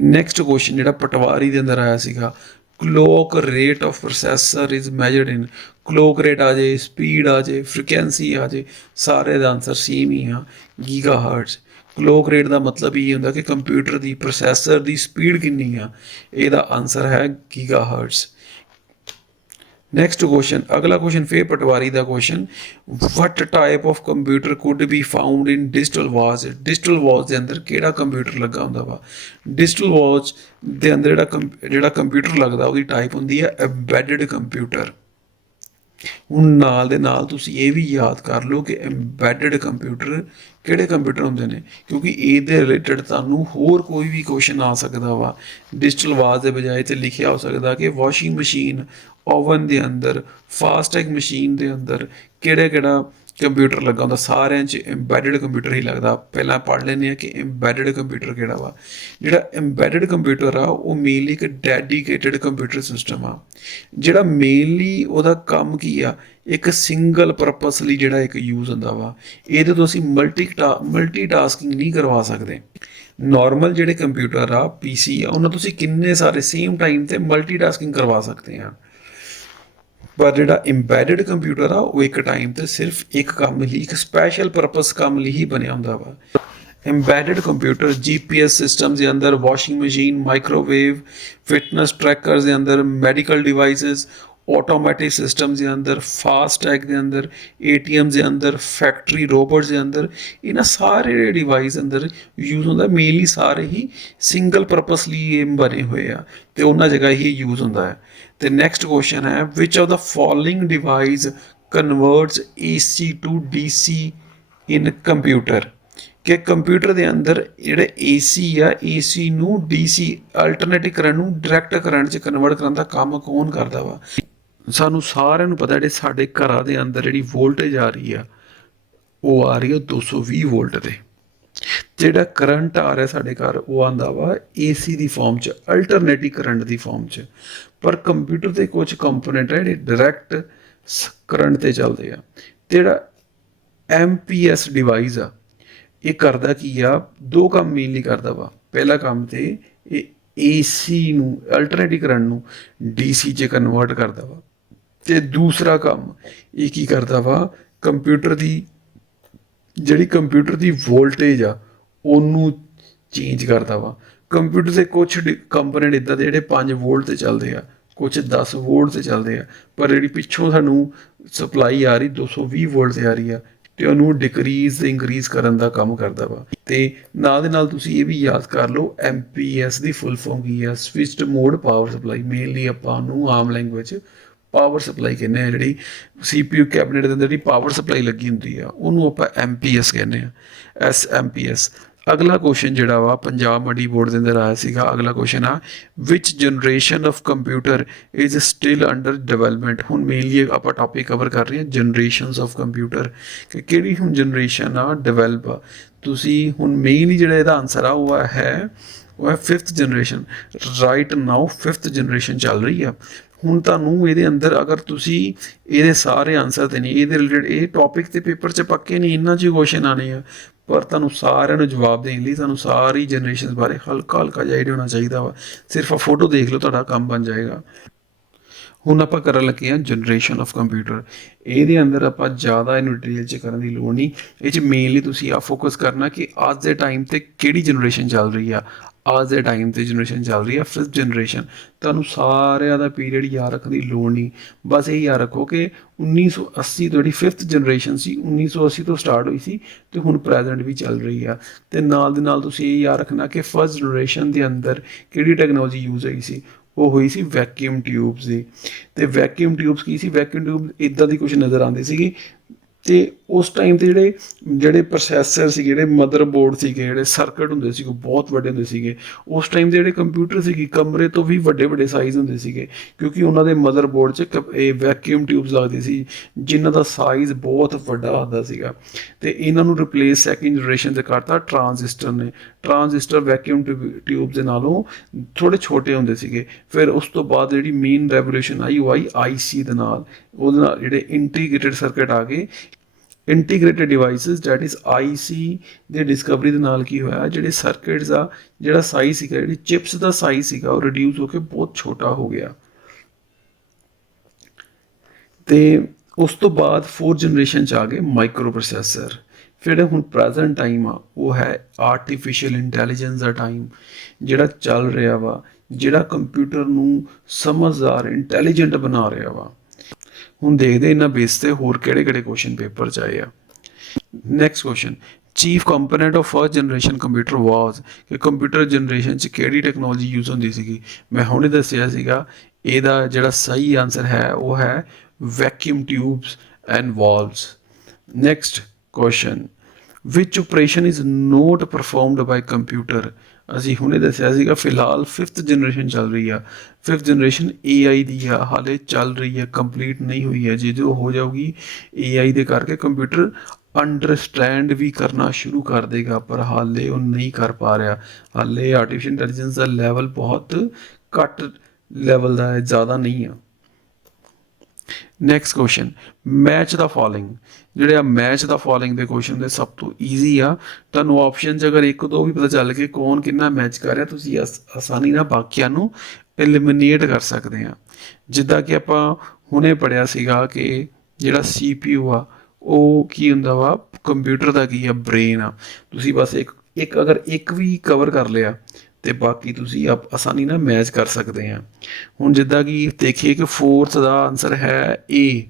ਨੈਕਸਟ ਕੁਐਸਚਨ ਜਿਹੜਾ ਪਟਵਾਰੀ ਦੇ ਅੰਦਰ ਆਇਆ ਸੀਗਾ clock rate of processor is measured in clock rate आ जाए speed आ जाए frequency आ जाए सारे ਦਾ आंसर सेम ही आ गीगाहर्ट्ज clock rate ਦਾ ਮਤਲਬ ਇਹ ਹੁੰਦਾ ਕਿ ਕੰਪਿਊਟਰ ਦੀ ਪ੍ਰੋਸੈਸਰ ਦੀ ਸਪੀਡ ਕਿੰਨੀ ਆ ਇਹਦਾ ਆਨਸਰ ਹੈ ਗੀਗਾਹਰਟਜ਼ नेक्स्ट क्वेश्चन अगला क्वेश्चन फिर पटवारी का question what type of computer could be found in digital watch के अंदर केड़ा कंप्यूटर लगा होंदा वा डिजिटल वॉच के अंदर जेड़ा कंप्यूटर लगता उसकी टाइप होंदी है एम्बेडेड कंप्यूटर ਹੁਣ ਨਾਲ ਦੇ ਨਾਲ ਤੁਸੀਂ ਇਹ ਵੀ ਯਾਦ ਕਰ ਲਓ ਕਿ ਐਮਬੈਡਡ ਕੰਪਿਊਟਰ ਕਿਹੜੇ ਕੰਪਿਊਟਰ ਹੁੰਦੇ ਨੇ ਕਿਉਂਕਿ ਇਹਦੇ ਰਿਲੇਟਡ ਤੁਹਾਨੂੰ ਹੋਰ ਕੋਈ ਵੀ ਕੁਐਸਚਨ ਆ ਸਕਦਾ ਵਾ ਡਿਜੀਟਲ ਆਵਾਜ਼ ਦੇ ਬਜਾਏ ਤੇ ਲਿਖਿਆ ਹੋ ਸਕਦਾ ਕਿ ਵਾਸ਼ਿੰਗ ਮਸ਼ੀਨ ਓਵਨ ਦੇ ਅੰਦਰ ਫਾਸਟੈਗ ਮਸ਼ੀਨ ਦੇ ਅੰਦਰ ਕਿਹੜਾ ਕੰਪਿਊਟਰ ਲੱਗਾ ਹੁੰਦਾ ਸਾਰਿਆਂ 'ਚ ਐਮਬੈਡਡ ਕੰਪਿਊਟਰ ਹੀ ਲੱਗਦਾ ਪਹਿਲਾਂ ਪੜ੍ਹ ਲੈਂਦੇ ਹਾਂ ਕਿ ਐਮਬੈਡਡ ਕੰਪਿਊਟਰ ਕਿਹੜਾ ਵਾ ਜਿਹੜਾ ਐਮਬੈਡਡ ਕੰਪਿਊਟਰ ਆ ਉਹ ਮੇਨਲੀ ਇੱਕ ਡੈਡੀਕੇਟਡ ਕੰਪਿਊਟਰ ਸਿਸਟਮ ਆ ਜਿਹੜਾ ਮੇਨਲੀ ਉਹਦਾ ਕੰਮ ਕੀ ਆ ਇੱਕ ਸਿੰਗਲ ਪਰਪਸ ਲਈ ਜਿਹੜਾ ਇੱਕ ਯੂਜ਼ ਹੁੰਦਾ ਵਾ ਇਹਦੇ ਤੋਂ ਅਸੀਂ ਮਲਟੀਟਾਸਕਿੰਗ ਨਹੀਂ ਕਰਵਾ ਸਕਦੇ ਨੋਰਮਲ ਜਿਹੜੇ ਕੰਪਿਊਟਰ ਆ PC ਆ ਉਹਨਾਂ ਤੁਸੀਂ ਕਿੰਨੇ ਸਾਰੇ ਸੇਮ ਟਾਈਮ ਤੇ ਮਲਟੀਟਾਸਕਿੰਗ ਕਰਵਾ ਸਕਦੇ ਆ पर जो इंबैडेड कंप्यूटर आ वो एक टाइम तो सिर्फ एक काम ही एक स्पैशल परपस काम लिए ही बनया होंदा वा इंबैडेड कंप्यूटर GPS सिस्टम के अंदर washing machine microwave fitness trackers के अंदर मैडिकल डिवाइसेस ਆਟੋਮੈਟਿਕ ਸਿਸਟਮਸ ਦੇ ਅੰਦਰ, ਫਾਸਟੈਗ ਦੇ ਅੰਦਰ, ATMs ਦੇ ਅੰਦਰ, ਫੈਕਟਰੀ ਰੋਬੋਟਸ ਦੇ ਅੰਦਰ, ਇਹਨਾਂ ਸਾਰੇ ਡਿਵਾਈਸ ਅੰਦਰ ਯੂਜ਼ ਹੁੰਦਾ। ਮੇਨਲੀ ਸਾਰੇ ਹੀ ਸਿੰਗਲ ਪਰਪਸ ਲਈ ਇਹ ਬਣੇ ਹੋਏ ਆ ਤੇ ਉਹਨਾਂ ਜਗ੍ਹਾ ਹੀ ਯੂਜ਼ ਹੁੰਦਾ ਹੈ। ਤੇ ਨੈਕਸਟ ਕੁਐਸਚਨ ਹੈ, which of the following device converts AC to DC in computer. ਕਿ ਕੰਪਿਊਟਰ ਦੇ ਅੰਦਰ ਜਿਹੜੇ AC ਆ, AC ਨੂੰ DC ਅਲਟਰਨੇਟਿਵ ਕਰੰਟ ਨੂੰ ਡਾਇਰੈਕਟ ਕਰੰਟ 'ਚ ਕਨਵਰਟ ਕਰਨ ਦਾ ਕੰਮ ਕੌਣ ਕਰਦਾ ਵਾ? ਸਾਨੂੰ ਸਾਰਿਆਂ ਨੂੰ ਪਤਾ ਜਿਹੜੇ ਸਾਡੇ ਘਰਾਂ ਦੇ ਅੰਦਰ ਜਿਹੜੀ ਵੋਲਟੇਜ ਆ ਰਹੀ ਆ, ਉਹ ਆ ਰਹੀ ਆ 220 ਵੋਲਟ ਤੇ। ਜਿਹੜਾ ਕਰੰਟ ਆ ਰਿਹਾ ਸਾਡੇ ਘਰ ਉਹ ਆਉਂਦਾ ਵਾ AC ਦੀ ਫਾਰਮ 'ਚ, ਅਲਟਰਨੇਟਿਵ ਕਰੰਟ ਦੀ ਫਾਰਮ 'ਚ। ਪਰ ਕੰਪਿਊਟਰ ਦੇ ਕੁਝ ਕੰਪੋਨੈਂਟ ਆ ਜਿਹੜੇ ਡਾਇਰੈਕਟ ਕਰੰਟ ਤੇ ਚੱਲਦੇ ਆ। ਤੇ ਜਿਹੜਾ MPS ਡਿਵਾਈਸ ਆ, ਇਹ ਕਰਦਾ ਕੀ ਆ? ਦੋ ਕੰਮ ਮੇਨਲੀ ਕਰਦਾ ਵਾ। ਪਹਿਲਾ ਕੰਮ ਤੇ ਇਹ AC ਨੂੰ, ਅਲਟਰਨੇਟਿਵ ਕਰੰਟ ਨੂੰ DC 'ਚ ਕਨਵਰਟ ਕਰਦਾ ਵਾ। ਤੇ ਦੂਸਰਾ ਕੰਮ ਇਹ ਕੀ ਕਰਦਾ ਵਾ? ਕੰਪਿਊਟਰ ਦੀ ਜਿਹੜੀ ਕੰਪਿਊਟਰ ਦੀ ਵੋਲਟੇਜ ਆ ਉਹਨੂੰ ਚੇਂਜ ਕਰਦਾ ਵਾ। ਕੰਪਿਊਟਰ ਦੇ ਕੁਛ ਕੰਪੋਨੈਂਟ ਇੱਦਾਂ ਦੇ ਜਿਹੜੇ 5 ਵੋਲਟ ਤੇ ਚੱਲਦੇ ਆ, ਕੁਛ 10 ਵੋਲਟ ਤੇ ਚੱਲਦੇ ਆ, ਪਰ ਜਿਹੜੀ ਪਿੱਛੋਂ ਸਾਨੂੰ ਸਪਲਾਈ ਆ ਰਹੀ 220 ਵੋਲਟ ਤੇ ਆ ਰਹੀ ਆ, ਤੇ ਉਹਨੂੰ ਡਿਕਰੀਜ਼ ਤੇ ਇੰਕਰੀਜ਼ ਕਰਨ ਦਾ ਕੰਮ ਕਰਦਾ ਵਾ। ਤੇ ਨਾਲ ਦੇ ਨਾਲ ਤੁਸੀਂ ਇਹ ਵੀ ਯਾਦ ਕਰ ਲਓ, MPS ਦੀ ਫੁੱਲ ਫਾਰਮ ਕੀ ਆ? Switched mode power supply. Mainly ਆਪਾਂ ਉਹਨੂੰ ਆਮ ਲੈਂਗੁਏਜ ਪਾਵਰ ਸਪਲਾਈ ਕਹਿੰਦੇ ਆ। ਜਿਹੜੀ CPU ਕੈਬਨਿਟ ਦੇ ਅੰਦਰ ਜਿਹੜੀ ਪਾਵਰ ਸਪਲਾਈ ਲੱਗੀ ਹੁੰਦੀ ਆ ਉਹਨੂੰ ਆਪਾਂ MPS ਕਹਿੰਦੇ ਆ, SMPS। ਅਗਲਾ ਕੁਐਸਚਨ ਜਿਹੜਾ ਵਾ ਪੰਜਾਬ ਮੰਡੀ ਬੋਰਡ ਦੇ ਅੰਦਰ ਆਇਆ ਸੀਗਾ, ਅਗਲਾ ਕੁਐਸਚਨ ਆ, which generation of computer is still under development. ਹੁਣ ਮੇਨਲੀ ਆਪਾਂ ਟੌਪਿਕ ਕਵਰ ਕਰ ਰਹੇ ਹਾਂ ਜਨਰੇਸ਼ਨਸ ਆਫ ਕੰਪਿਊਟਰ, ਕਿ ਕਿਹੜੀ ਹੁਣ ਜਨਰੇਸ਼ਨ ਆ ਡਿਵੈਲਪ ਆ। ਤੁਸੀਂ ਹੁਣ ਮੇਨਲੀ ਜਿਹੜਾ ਇਹਦਾ ਆਨਸਰ ਆ ਉਹ ਹੈ 5th generation. Right now 5th generation ਚੱਲ ਰਹੀ ਆ। ਹੁਣ ਤੁਹਾਨੂੰ ਇਹਦੇ ਅੰਦਰ ਅਗਰ ਤੁਸੀਂ ਇਹਦੇ ਸਾਰੇ ਆਨਸਰ ਤੇ ਨਹੀਂ, ਇਹਦੇ ਰਿਲੇਟਡ ਇਹ ਟੌਪਿਕ ਤੇ ਪੇਪਰ 'ਚ ਪੱਕੇ ਨਹੀਂ, ਇਹਨਾਂ 'ਚ ਕੁਐਸਚਨ ਆਣੇ ਆ, ਪਰ ਤੁਹਾਨੂੰ ਸਾਰਿਆਂ ਨੂੰ ਜਵਾਬ ਦੇਣ ਲਈ ਤੁਹਾਨੂੰ ਸਾਰੀ ਜਨਰੇਸ਼ਨ ਬਾਰੇ ਹਲਕਾ ਹਲਕਾ ਜਿਹਾ ਆਈਡੀਆ ਹੋਣਾ ਚਾਹੀਦਾ ਵਾ। ਸਿਰਫ ਆ ਫੋਟੋ ਦੇਖ ਲਓ, ਤੁਹਾਡਾ ਕੰਮ ਬਣ ਜਾਏਗਾ। ਹੁਣ ਆਪਾਂ ਕਰਨ ਲੱਗੇ ਹਾਂ ਜਨਰੇਸ਼ਨ ਆਫ ਕੰਪਿਊਟਰ। ਇਹਦੇ ਅੰਦਰ ਆਪਾਂ ਜ਼ਿਆਦਾ ਇਹਨੂੰ ਡਿਟੇਲ 'ਚ ਕਰਨ ਦੀ ਲੋੜ ਨਹੀਂ। ਇਹ 'ਚ ਮੇਨਲੀ ਤੁਸੀਂ ਆ ਫੋਕਸ ਕਰਨਾ ਕਿ ਅੱਜ ਦੇ ਟਾਈਮ 'ਤੇ ਕਿਹੜੀ ਜਨਰੇਸ਼ਨ ਚੱਲ ਰਹੀ ਆ। ਅੱਜ ਦੇ ਟਾਈਮ 'ਤੇ ਜਨਰੇਸ਼ਨ ਚੱਲ ਰਹੀ ਆ 5th ਜਨਰੇਸ਼ਨ। ਤੁਹਾਨੂੰ ਸਾਰਿਆਂ ਦਾ ਪੀਰੀਅਡ ਯਾਦ ਰੱਖਣ ਦੀ ਲੋੜ ਨਹੀਂ, ਬਸ ਇਹ ਯਾਦ ਰੱਖੋ ਕਿ 1980 ਤੋਂ ਜਿਹੜੀ 5th ਜਨਰੇਸ਼ਨ ਸੀ 1980 ਤੋਂ ਸਟਾਰਟ ਹੋਈ ਸੀ ਅਤੇ ਹੁਣ ਪ੍ਰੈਜ਼ੈਂਟ ਵੀ ਚੱਲ ਰਹੀ ਆ। ਅਤੇ ਨਾਲ ਦੇ ਨਾਲ ਤੁਸੀਂ ਇਹ ਯਾਦ ਰੱਖਣਾ ਕਿ 1st ਜਨਰੇਸ਼ਨ ਦੇ ਅੰਦਰ ਕਿਹੜੀ ਟੈਕਨੋਲੋਜੀ ਯੂਜ਼ ਹੋਈ ਸੀ? ਉਹ ਹੋਈ ਸੀ ਵੈਕਿਊਮ ਟਿਊਬਸ ਦੀ। ਅਤੇ ਵੈਕਿਊਮ ਟਿਊਬਸ ਕੀ ਸੀ? ਵੈਕਿਊਮ ਟਿਊਬ ਇੱਦਾਂ ਦੀ ਕੁਛ ਨਜ਼ਰ ਆਉਂਦੀ ਸੀਗੀ। ਅਤੇ ਉਸ ਟਾਈਮ 'ਤੇ ਜਿਹੜੇ ਪ੍ਰੋਸੈਸਰ ਸੀਗੇ, ਜਿਹੜੇ ਮਦਰ ਬੋਰਡ ਸੀਗੇ, ਜਿਹੜੇ ਸਰਕਟ ਹੁੰਦੇ ਸੀ ਉਹ ਬਹੁਤ ਵੱਡੇ ਹੁੰਦੇ ਸੀਗੇ। ਉਸ ਟਾਈਮ ਦੇ ਜਿਹੜੇ ਕੰਪਿਊਟਰ ਸੀਗੇ ਕਮਰੇ ਤੋਂ ਵੀ ਵੱਡੇ ਵੱਡੇ ਸਾਈਜ਼ ਹੁੰਦੇ ਸੀਗੇ, ਕਿਉਂਕਿ ਉਹਨਾਂ ਦੇ ਮਦਰ ਬੋਰਡ 'ਚ ਇਹ ਵੈਕਿਊਮ ਟਿਊਬਸ ਲੱਗਦੀ ਸੀ ਜਿਨ੍ਹਾਂ ਦਾ ਸਾਈਜ਼ ਬਹੁਤ ਵੱਡਾ ਹੁੰਦਾ ਸੀਗਾ। ਅਤੇ ਇਹਨਾਂ ਨੂੰ ਰਿਪਲੇਸ 2nd ਜਨਰੇਸ਼ਨ 'ਤੇ ਕਰਤਾ ਟਰਾਂਜ਼ਿਸਟਰ ਨੇ। ਟਰਾਂਜ਼ਿਸਟਰ ਵੈਕਿਊਮ ਟਿਊਬ ਦੇ ਨਾਲੋਂ ਥੋੜ੍ਹੇ ਛੋਟੇ ਹੁੰਦੇ ਸੀਗੇ। ਫਿਰ ਉਸ ਤੋਂ ਬਾਅਦ ਜਿਹੜੀ ਮੇਨ ਰੈਵੋਲਿਊਸ਼ਨ ਆਈ ਉਹ ਆਈ IC ਦੇ ਨਾਲ। ਉਹਦੇ ਨਾਲ ਜਿਹੜੇ ਇੰਟੀਗ੍ਰੇਟਡ ਸਰਕਟ ਆ ਗਏ, integrated devices that is IC ਦੇ ਡਿਸਕਵਰੀ ਦੇ ਨਾਲ ਕੀ ਹੋਇਆ? ਜਿਹੜੇ ਸਰਕਟਸ ਆ, ਜਿਹੜਾ ਸਾਈਜ਼ ਸੀਗਾ, ਜਿਹੜੀ ਚਿਪਸ ਦਾ ਸਾਈਜ਼ ਸੀਗਾ ਉਹ ਰਿਡਿਊਸ ਹੋ ਕੇ ਬਹੁਤ ਛੋਟਾ ਹੋ ਗਿਆ। ਅਤੇ ਉਸ ਤੋਂ ਬਾਅਦ 4th ਜਨਰੇਸ਼ਨ 'ਚ ਆ ਗਏ ਮਾਈਕਰੋ ਪ੍ਰੋਸੈਸਰ। ਫਿਰ ਹੁਣ ਪ੍ਰੈਜ਼ੈਂਟ ਟਾਈਮ ਆ ਉਹ ਹੈ ਆਰਟੀਫਿਸ਼ੀਅਲ ਇੰਟੈਲੀਜੈਂਸ ਦਾ ਟਾਈਮ, ਜਿਹੜਾ ਚੱਲ ਰਿਹਾ ਵਾ, ਜਿਹੜਾ ਕੰਪਿਊਟਰ ਨੂੰ ਸਮਝਦਾਰ ਇੰਟੈਲੀਜੈਂਟ ਬਣਾ ਰਿਹਾ ਵਾ। ਹੁਣ ਦੇਖਦੇ ਇਹਨਾਂ ਬੇਸ 'ਤੇ ਹੋਰ ਕਿਹੜੇ ਕਿਹੜੇ ਕੁਐਸਚਨ ਪੇਪਰ 'ਚ ਆਏ ਆ। Next question, chief component of 1st generation computer was. ਕਿ ਕੰਪਿਊਟਰ ਜਨਰੇਸ਼ਨ 'ਚ ਕਿਹੜੀ ਟੈਕਨੋਲੋਜੀ ਯੂਜ਼ ਹੁੰਦੀ ਸੀਗੀ? ਮੈਂ ਹੁਣੇ ਦੱਸਿਆ ਸੀਗਾ। ਇਹਦਾ ਜਿਹੜਾ ਸਹੀ ਆਨਸਰ ਹੈ ਉਹ ਹੈ vacuum tubes and valves. Next question, which operation is not performed by computer. ਅਸੀਂ ਹੁਣੇ ਦੱਸਿਆ ਸੀਗਾ ਫਿਲਹਾਲ 5th ਜਨਰੇਸ਼ਨ ਚੱਲ ਰਹੀ ਆ। 5th ਜਨਰੇਸ਼ਨ AI ਦੀ ਆ, ਹਾਲੇ ਚੱਲ ਰਹੀ ਹੈ, ਕੰਪਲੀਟ ਨਹੀਂ ਹੋਈ ਹੈ। ਜਦੋਂ ਹੋ ਜਾਊਗੀ AI ਦੇ ਕਰਕੇ ਕੰਪਿਊਟਰ ਅੰਡਰਸਟੈਂਡ ਵੀ ਕਰਨਾ ਸ਼ੁਰੂ ਕਰ ਦੇਗਾ, ਪਰ ਹਾਲੇ ਉਹ ਨਹੀਂ ਕਰ ਪਾ ਰਿਹਾ। ਹਾਲੇ ਆਰਟੀਫਿਸ਼ੀਅਲ ਇੰਟੈਲੀਜੈਂਸ ਦਾ ਲੈਵਲ ਬਹੁਤ ਘੱਟ ਲੈਵਲ ਦਾ ਹੈ, ਜ਼ਿਆਦਾ ਨਹੀਂ ਆ। Next question, match the following. ਜਿਹੜੇ ਆ ਮੈਚ ਦਾ ਫੋਲੋਇੰਗ ਦੇ ਕੁਐਸਚਨ ਦੇ ਸਭ ਤੋਂ ਈਜ਼ੀ ਆ। ਤੁਹਾਨੂੰ ਆਪਸ਼ਨ 'ਚ ਅਗਰ ਇੱਕ ਦੋ ਵੀ ਪਤਾ ਚੱਲ ਕੇ ਕੌਣ ਕਿੰਨਾ ਮੈਚ ਕਰ ਰਿਹਾ, ਤੁਸੀਂ ਆਸਾਨੀ ਨਾਲ ਬਾਕੀਆਂ ਨੂੰ ਐਲੀਮੀਨੇਟ ਕਰ ਸਕਦੇ ਆ। ਜਿੱਦਾਂ ਕਿ ਆਪਾਂ ਹੁਣੇ ਪੜ੍ਹਿਆ ਸੀਗਾ ਕਿ ਜਿਹੜਾ CPU ਆ ਉਹ ਕੀ ਹੁੰਦਾ ਵਾ, ਕੰਪਿਊਟਰ ਦਾ ਕੀ ਆ, ਬ੍ਰੇਨ ਆ। ਤੁਸੀਂ ਬਸ ਇੱਕ ਅਗਰ ਇੱਕ ਵੀ ਕਵਰ ਕਰ ਲਿਆ ਤੇ ਬਾਕੀ ਤੁਸੀਂ ਆਸਾਨੀ ਨਾਲ ਮੈਚ ਕਰ ਸਕਦੇ ਆ। ਹੁਣ ਜਿੱਦਾਂ ਕਿ ਦੇਖੀਏ ਕਿ ਫੋਰਥ ਦਾ ਆਨਸਰ ਹੈ ਏ,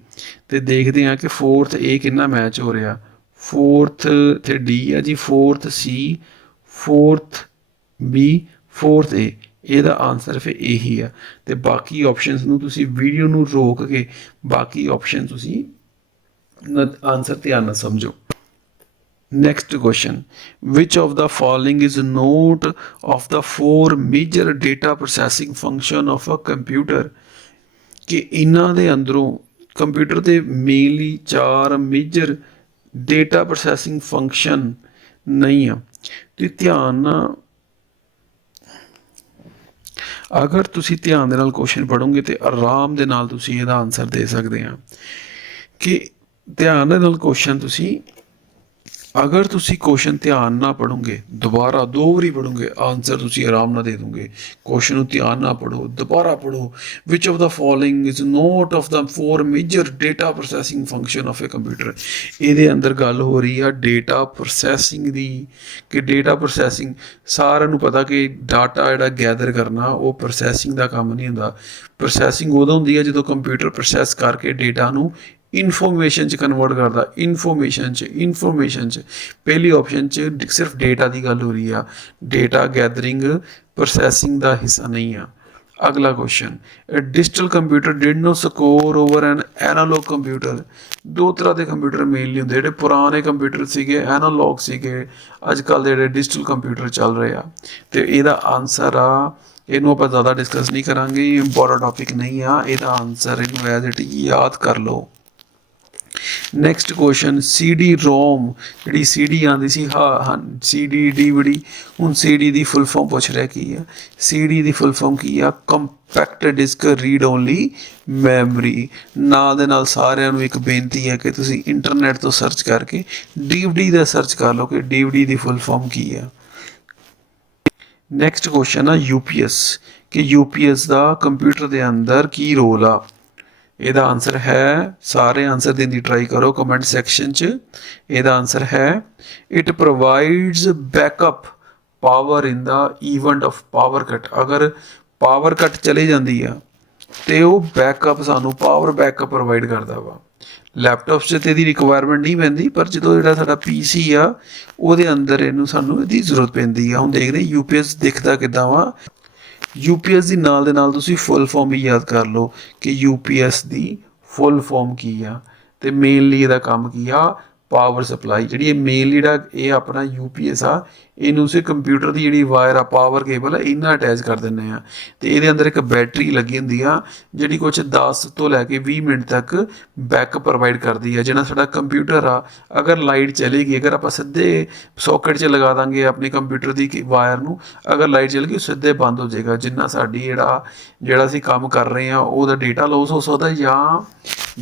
ਤੇ ਦੇਖਦੇ ਹਾਂ ਕਿ ਫੋਰਥ ਏ ਕਿੰਨਾ ਮੈਚ ਹੋ ਰਿਹਾ। ਫੋਰਥ ਤੇ ਡੀ ਆ ਜੀ, ਫੋਰਥ ਸੀ, ਫੋਰਥ ਬੀ, ਫੋਰਥ ਏ। ਇਹਦਾ ਆਨਸਰ ਫਿਰ ਇਹੀ ਆ। ਤੇ ਬਾਕੀ ਆਪਸ਼ਨਸ ਨੂੰ ਤੁਸੀਂ ਵੀਡੀਓ ਨੂੰ ਰੋਕ ਕੇ ਬਾਕੀ ਆਪਸ਼ਨ ਤੁਸੀਂ ਆਨਸਰ ਧਿਆਨ ਨਾਲ ਸਮਝੋ। Next question, which of the following is not of the four major data processing function of a computer? ਕਿ ਇਹਨਾਂ ਦੇ ਅੰਦਰੋਂ ਕੰਪਿਊਟਰ ਦੇ mainly 4 major data processing function ਨਹੀਂ ਆ। ਤੁਸੀਂ ਧਿਆਨ ਨਾਲ, ਅਗਰ ਤੁਸੀਂ ਧਿਆਨ ਦੇ ਨਾਲ ਕੁਐਸਚਨ ਪੜ੍ਹੋਗੇ ਤੇ ਆਰਾਮ ਦੇ ਨਾਲ ਤੁਸੀਂ ਇਹਦਾ ਆਨਸਰ ਦੇ ਸਕਦੇ ਆ। ਕਿ ਧਿਆਨ ਦੇ ਨਾਲ ਕੁਐਸਚਨ ਤੁਸੀਂ, ਅਗਰ ਤੁਸੀਂ ਕੁਐਸਚਨ ਧਿਆਨ ਨਾਲ ਪੜ੍ਹੋਗੇ, ਦੁਬਾਰਾ 2 ਵਾਰੀ ਪੜ੍ਹੋਗੇ, ਆਨਸਰ ਤੁਸੀਂ ਆਰਾਮ ਨਾਲ ਦੇ ਦੋਗੇ। ਕੁਐਸਚਨ ਨੂੰ ਧਿਆਨ ਨਾਲ ਪੜ੍ਹੋ, ਦੁਬਾਰਾ ਪੜ੍ਹੋ। ਵਿਚ of the following is not of the 4 major data processing function of A computer. ਇਹਦੇ ਅੰਦਰ ਗੱਲ ਹੋ ਰਹੀ ਆ ਡੇਟਾ ਪ੍ਰੋਸੈਸਿੰਗ ਦੀ। ਕਿ ਡੇਟਾ ਪ੍ਰੋਸੈਸਿੰਗ, ਸਾਰਿਆਂ ਨੂੰ ਪਤਾ ਕਿ ਡਾਟਾ ਜਿਹੜਾ ਗੈਦਰ ਕਰਨਾ ਉਹ ਪ੍ਰੋਸੈਸਿੰਗ ਦਾ ਕੰਮ ਨਹੀਂ ਹੁੰਦਾ। ਪ੍ਰੋਸੈਸਿੰਗ ਉਦੋਂ ਹੁੰਦੀ ਹੈ ਜਦੋਂ ਕੰਪਿਊਟਰ ਪ੍ਰੋਸੈਸ ਕਰਕੇ ਡੇਟਾ ਨੂੰ ਇਨਫੋਰਮੇਸ਼ਨ 'ਚ ਕਨਵਰਟ ਕਰਦਾ। ਇਨਫੋਰਮੇਸ਼ਨ 'ਚ ਪਹਿਲੀ ਆਪਸ਼ਨ 'ਚ ਸਿਰਫ ਡੇਟਾ ਦੀ ਗੱਲ ਹੋ ਰਹੀ ਆ। ਡੇਟਾ ਗੈਦਰਿੰਗ ਪ੍ਰੋਸੈਸਿੰਗ ਦਾ ਹਿੱਸਾ ਨਹੀਂ ਆ। ਅਗਲਾ question, digital computer did no score over an analogue computer. 2 ਤਰ੍ਹਾਂ ਦੇ ਕੰਪਿਊਟਰ ਮੇਨਲੀ ਹੁੰਦੇ, ਜਿਹੜੇ ਪੁਰਾਣੇ ਕੰਪਿਊਟਰ ਸੀਗੇ ਐਨਾਲੌਗ ਸੀਗੇ, ਅੱਜ ਕੱਲ੍ਹ ਦੇ ਜਿਹੜੇ ਡਿਜੀਟਲ ਕੰਪਿਊਟਰ ਚੱਲ ਰਹੇ ਆ। ਤੇ ਇਹਦਾ ਆਨਸਰ ਆ, ਇਹਨੂੰ ਆਪਾਂ ਜ਼ਿਆਦਾ ਡਿਸਕਸ ਨਹੀਂ ਕਰਾਂਗੇ, ਇੰਪੋਰਟੈਂਟ ਟੌਪਿਕ ਨਹੀਂ ਆ। ਇਹਦਾ ਆਨਸਰ ਇਹਨੂੰ ਐਜ਼ ਇਟ ਯਾਦ ਕਰ ਲਓ। ਨੈਕਸਟ ਕੁਐਸਚਨ, ਸੀ ਡੀ ਰੋਮ, ਜਿਹੜੀ ਸੀ ਡੀ ਆਉਂਦੀ ਸੀ, ਹਾਂ ਸੀ ਡੀ DVD, ਹੁਣ ਸੀ ਡੀ ਦੀ ਫੁੱਲ ਫਾਰਮ ਪੁੱਛ ਰਿਹਾ ਕੀ ਆ। ਸੀ ਡੀ ਦੀ ਫੁੱਲ ਫਾਰਮ ਕੀ ਆ? Compact disc read only memory. ਨਾਲ ਦੇ ਨਾਲ ਸਾਰਿਆਂ ਨੂੰ ਇੱਕ ਬੇਨਤੀ ਹੈ ਕਿ ਤੁਸੀਂ ਇੰਟਰਨੈਟ ਤੋਂ ਸਰਚ ਕਰਕੇ DVD ਦਾ ਸਰਚ ਕਰ ਲਓ ਕਿ DVD ਦੀ ਫੁੱਲ ਫਾਰਮ ਕੀ ਆ। ਨੈਕਸਟ ਕੁਐਸਚਨ ਆ UPS, ਕਿ UPS ਦਾ ਕੰਪਿਊਟਰ ਦੇ ਅੰਦਰ ਕੀ ਰੋਲ ਆ। ਇਹਦਾ ਆਨਸਰ ਹੈ, ਸਾਰੇ ਆਨਸਰ ਦੇਣ ਦੀ ਟਰਾਈ ਕਰੋ ਕਮੈਂਟ ਸੈਕਸ਼ਨ 'ਚ। ਇਹਦਾ ਆਨਸਰ ਹੈ, it provides backup power in the event of power cut. ਅਗਰ ਪਾਵਰ ਕੱਟ ਚਲੀ ਜਾਂਦੀ ਆ ਤੇ ਉਹ ਬੈਕਅਪ, ਸਾਨੂੰ ਪਾਵਰ ਬੈਕਅਪ ਪ੍ਰੋਵਾਈਡ ਕਰਦਾ ਵਾ। ਲੈਪਟਾਪਸ 'ਚ ਤੇ ਇਹਦੀ ਰਿਕੁਆਇਰਮੈਂਟ ਨਹੀਂ ਪੈਂਦੀ, ਪਰ ਜਦੋਂ ਜਿਹੜਾ ਸਾਡਾ PC ਆ ਉਹਦੇ ਅੰਦਰ ਸਾਨੂੰ ਇਹਦੀ ਜ਼ਰੂਰਤ ਪੈਂਦੀ ਆ। ਹੁਣ ਦੇਖਦੇ UPS ਦਿਖਦਾ ਕਿੱਦਾਂ ਵਾ। UPS ਦੀ ਨਾਲ ਦੇ ਨਾਲ ਤੁਸੀਂ ਫੁੱਲ ਫਾਰਮ ਵੀ ਯਾਦ ਕਰ ਲਓ ਕਿ UPS ਦੀ ਫੁੱਲ ਫਾਰਮ ਕੀ ਆ। ਤੇ ਮੇਨਲੀ ਇਹਦਾ ਕੰਮ ਕੀ ਆ? Power supply. ਜਿਹੜੀ ਇਹ ਮੇਨਲੀ ਜਿਹੜਾ ਇਹ ਆਪਣਾ UPS ਆ, ਇਹਨੂੰ ਉਸੇ ਕੰਪਿਊਟਰ ਦੀ ਜਿਹੜੀ ਵਾਇਰ ਆ, ਪਾਵਰ ਕੇਬਲ ਆ, ਇਹਨਾਂ ਅਟੈਚ ਕਰ ਦਿੰਦੇ ਆ। ਤੇ ਇਹਦੇ ਅੰਦਰ ਇੱਕ ਬੈਟਰੀ ਲੱਗੀ ਹੁੰਦੀ ਆ ਜਿਹੜੀ ਕੁਛ 10 ਤੋਂ ਲੈ ਕੇ 20 ਮਿੰਟ ਤੱਕ ਬੈਕਅਪ ਪ੍ਰੋਵਾਈਡ ਕਰਦੀ ਆ। ਜਿਹੜਾ ਸਾਡਾ ਕੰਪਿਊਟਰ ਆ, ਅਗਰ ਲਾਈਟ ਚਲੇਗੀ, ਅਗਰ ਆਪਾਂ ਸਿੱਧੇ ਸੌਕਟ 'ਚ ਲਗਾ ਦਾਂਗੇ ਆਪਣੇ ਕੰਪਿਊਟਰ ਦੀ ਵਾਇਰ ਨੂੰ, ਅਗਰ ਲਾਈਟ ਚਲ ਗਈ ਉਹ ਸਿੱਧੇ ਬੰਦ ਹੋ ਜਾਏਗਾ। ਜਿੰਨਾ ਸਾਡੀ ਜਿਹੜਾ ਅਸੀਂ ਕੰਮ ਕਰ ਰਹੇ ਹਾਂ ਉਹਦਾ ਡੇਟਾ ਲੋਸ ਹੋ ਸਕਦਾ,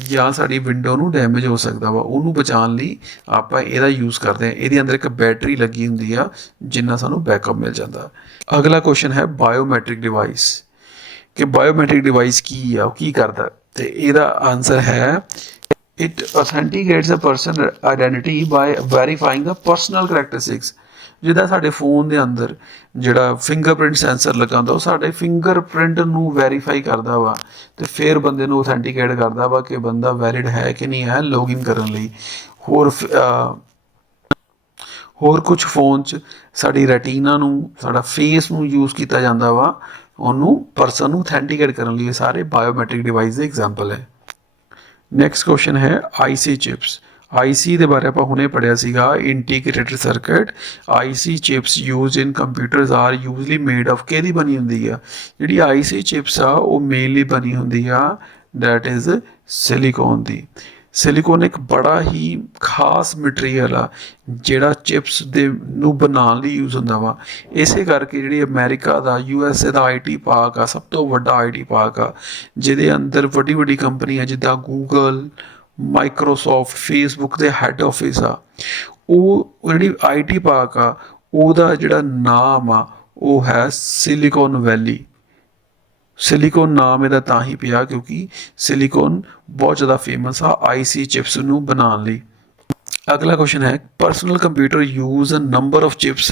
ਜਾਂ ਸਾਡੀ ਵਿੰਡੋ ਨੂੰ ਡੈਮੇਜ ਹੋ ਸਕਦਾ ਵਾ। ਉਹਨੂੰ ਬਚਾਉਣ ਲਈ ਆਪਾਂ ਇਹਦਾ ਯੂਜ਼ ਕਰਦੇ ਹਾਂ। ਇਹਦੇ ਅੰਦਰ ਇੱਕ ਬੈਟਰੀ ਲੱਗੀ ਹੁੰਦੀ ਆ ਜਿੰਨਾ ਸਾਨੂੰ ਬੈਕਅਪ ਮਿਲ ਜਾਂਦਾ। ਅਗਲਾ ਕੁਐਸਚਨ ਹੈ ਬਾਇਓਮੈਟ੍ਰਿਕ ਡਿਵਾਈਸ, ਕਿ ਬਾਇਓਮੈਟ੍ਰਿਕ ਡਿਵਾਈਸ ਕੀ ਆ, ਉਹ ਕੀ ਕਰਦਾ। ਤੇ ਇਹਦਾ ਆਨਸਰ ਹੈ, it authenticates a person identity by verifying the personal characteristics। ਜਿੱਦਾਂ ਸਾਡੇ ਫੋਨ ਦੇ ਅੰਦਰ ਜਿਹੜਾ ਫਿੰਗਰਪ੍ਰਿੰਟ ਸੈਂਸਰ ਲੱਗਾ ਹੁੰਦਾ, ਉਹ ਸਾਡੇ ਫਿੰਗਰਪ੍ਰਿੰਟ ਨੂੰ ਵੈਰੀਫਾਈ ਕਰਦਾ ਵਾ ਤੇ ਫਿਰ ਬੰਦੇ ਨੂੰ authenticated ਕਰਦਾ ਵਾ ਕਿ ਬੰਦਾ ਵੈਲਿਡ ਹੈ ਕਿ ਨਹੀਂ ਹੈ ਲੌਗਇਨ ਕਰਨ ਲਈ। ਹੋਰ ਕੁਝ ਫੋਨ 'ਚ ਸਾਡੀ ਰੈਟੀਨਾ ਨੂੰ, ਸਾਡਾ ਫੇਸ ਨੂੰ ਯੂਜ਼ ਕੀਤਾ ਜਾਂਦਾ ਵਾ ਉਹਨੂੰ ਪਰਸਨ ਨੂੰ authenticated ਕਰਨ ਲਈ। ਇਹ ਸਾਰੇ ਬਾਇਓਮੈਟ੍ਰਿਕ ਡਿਵਾਈਸ ਦੇ ਐਗਜ਼ਾਮਪਲ ਹੈ। ਨੈਕਸਟ ਕੁਐਸਚਨ ਹੈ IC ਚਿਪਸ। IC ਦੇ ਬਾਰੇ ਆਪਾਂ ਹੁਣੇ ਪੜ੍ਹਿਆ ਸੀਗਾ, integrated circuit. IC chips used in computers are usually made of, ਕਿਹਦੀ ਬਣੀ ਹੁੰਦੀ ਆ? ਜਿਹੜੀ IC ਚਿਪਸ ਆ ਉਹ ਮੇਨਲੀ ਬਣੀ ਹੁੰਦੀ ਆ that is silicone the. Silicone ਇੱਕ ਬੜਾ ਹੀ ਖਾਸ ਮਟੀਰੀਅਲ ਆ ਜਿਹੜਾ ਚਿਪਸ ਦੇ ਨੂੰ ਬਣਾਉਣ ਲਈ ਯੂਜ਼ ਹੁੰਦਾ ਵਾ। ਇਸੇ ਕਰਕੇ ਜਿਹੜੀ America the USA the IT park ਆ, ਸਭ ਤੋਂ ਵੱਡਾ IT ਪਾਰਕ ਆ, ਜਿਹਦੇ ਅੰਦਰ ਵੱਡੀ ਵੱਡੀ ਕੰਪਨੀਆਂ ਜਿੱਦਾਂ ਗੂਗਲ, ਮਾਈਕਰੋਸੋਫਟ, ਫੇਸਬੁੱਕ ਦੇ ਹੈੱਡ ਆਫਿਸ ਆ। ਉਹ ਜਿਹੜੀ IT ਪਾਰਕ ਆ ਉਹਦਾ ਜਿਹੜਾ ਨਾਮ ਆ ਉਹ ਹੈ ਸਿਲੀਕੋਨ ਵੈਲੀ। ਸਿਲੀਕੋਨ ਨਾਮ ਇਹਦਾ ਤਾਂ ਹੀ ਪਿਆ ਕਿਉਂਕਿ ਸਿਲੀਕੋਨ ਬਹੁਤ ਜ਼ਿਆਦਾ ਫੇਮਸ ਆ IC ਚਿਪਸ ਨੂੰ ਬਣਾਉਣ ਲਈ। अगला क्वेश्चन है personal computer use a number of chips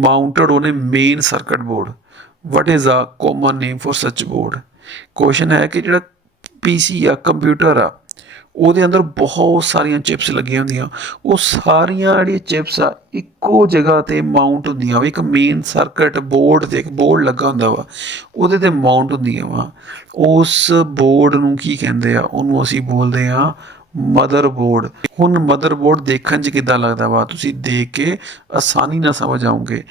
mounted on A main circuit board what is a common name for such board. Question है कि ਜਿਹੜਾ पीसी ਆ कंप्यूटर ਆ ਉਹਦੇ ਅੰਦਰ ਬਹੁਤ ਸਾਰੀਆਂ ਚਿਪਸ ਲੱਗੀਆਂ ਹੁੰਦੀਆਂ, ਉਹ ਸਾਰੀਆਂ ਜਿਹੜੀਆਂ ਚਿਪਸ ਆ ਇੱਕੋ ਜਗ੍ਹਾ 'ਤੇ ਮਾਊਂਟ ਹੁੰਦੀਆਂ ਵਾ। ਇੱਕ ਮੇਨ ਸਰਕਟ ਬੋਰਡ 'ਤੇ ਇੱਕ ਬੋਰਡ ਲੱਗਾ ਹੁੰਦਾ ਵਾ, ਉਹਦੇ 'ਤੇ ਮਾਊਂਟ ਹੁੰਦੀਆਂ ਵਾ। ਉਸ ਬੋਰਡ ਨੂੰ ਕੀ ਕਹਿੰਦੇ ਆ? ਉਹਨੂੰ ਅਸੀਂ ਬੋਲਦੇ ਹਾਂ ਮਦਰਬੋਰਡ। ਹੁਣ ਮਦਰਬੋਰਡ ਦੇਖਣ 'ਚ ਕਿੱਦਾਂ ਲੱਗਦਾ ਵਾ? ਤੁਸੀਂ ਦੇਖ ਕੇ ਆਸਾਨੀ ਨਾਲ ਸਮਝ ਆਓਗੇ।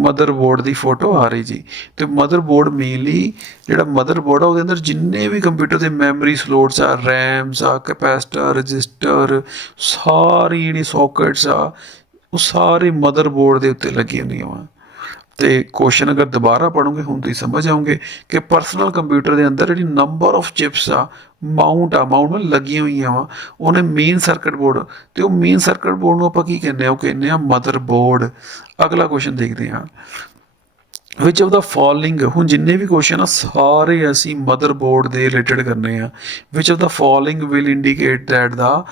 ਮਦਰਬੋਰਡ ਦੀ ਫੋਟੋ ਆ ਰਹੀ ਜੀ। ਅਤੇ ਮਦਰਬੋਰਡ ਮੇਨਲੀ ਜਿਹੜਾ ਮਦਰਬੋਰਡ ਆ ਉਹਦੇ ਅੰਦਰ ਜਿੰਨੇ ਵੀ ਕੰਪਿਊਟਰ ਦੇ ਮੈਮਰੀ ਸਲੋਟਸ ਆ, ਰੈਮਸ ਆ, ਕੈਪੈਸਿਟਰ, ਰਜਿਸਟਰ, ਸਾਰੀ ਜਿਹੜੀ ਸੌਕਟਸ ਆ ਉਹ ਸਾਰੇ ਮਦਰਬੋਰਡ ਦੇ ਉੱਤੇ ਲੱਗੀ ਹੁੰਦੀਆਂ ਵਾ। ਅਤੇ ਕੁਐਸਚਨ ਅਗਰ ਦੁਬਾਰਾ ਪੜ੍ਹੋਗੇ ਹੁਣ ਤੁਸੀਂ ਸਮਝ ਆਓਗੇ ਕਿ ਪਰਸਨਲ ਕੰਪਿਊਟਰ ਦੇ ਅੰਦਰ ਜਿਹੜੀ ਨੰਬਰ ਆਫ ਚਿਪਸ ਆ ਮਾਊਂਟ ਮਤਲਬ ਲੱਗੀਆਂ ਹੋਈਆਂ ਵਾ, ਉਹਨੇ ਮੇਨ ਸਰਕਟ ਬੋਰਡ, ਅਤੇ ਉਹ ਮੇਨ ਸਰਕਟ ਬੋਰਡ ਨੂੰ ਆਪਾਂ ਕੀ ਕਹਿੰਦੇ ਹਾਂ? ਉਹ ਕਹਿੰਦੇ ਹਾਂ ਮਦਰ ਬੋਰਡ। ਅਗਲਾ ਕੁਐਸਚਨ ਦੇਖਦੇ ਹਾਂ ਵਿਚ ਆਫ ਦਾ ਫੋਲੋਇੰਗ। ਹੁਣ ਜਿੰਨੇ ਵੀ ਕੁਐਸਚਨ ਆ ਸਾਰੇ ਅਸੀਂ ਮਦਰ ਬੋਰਡ ਦੇ ਰਿਲੇਟਡ ਕਰਨੇ ਆ। Which of the following will indicate that the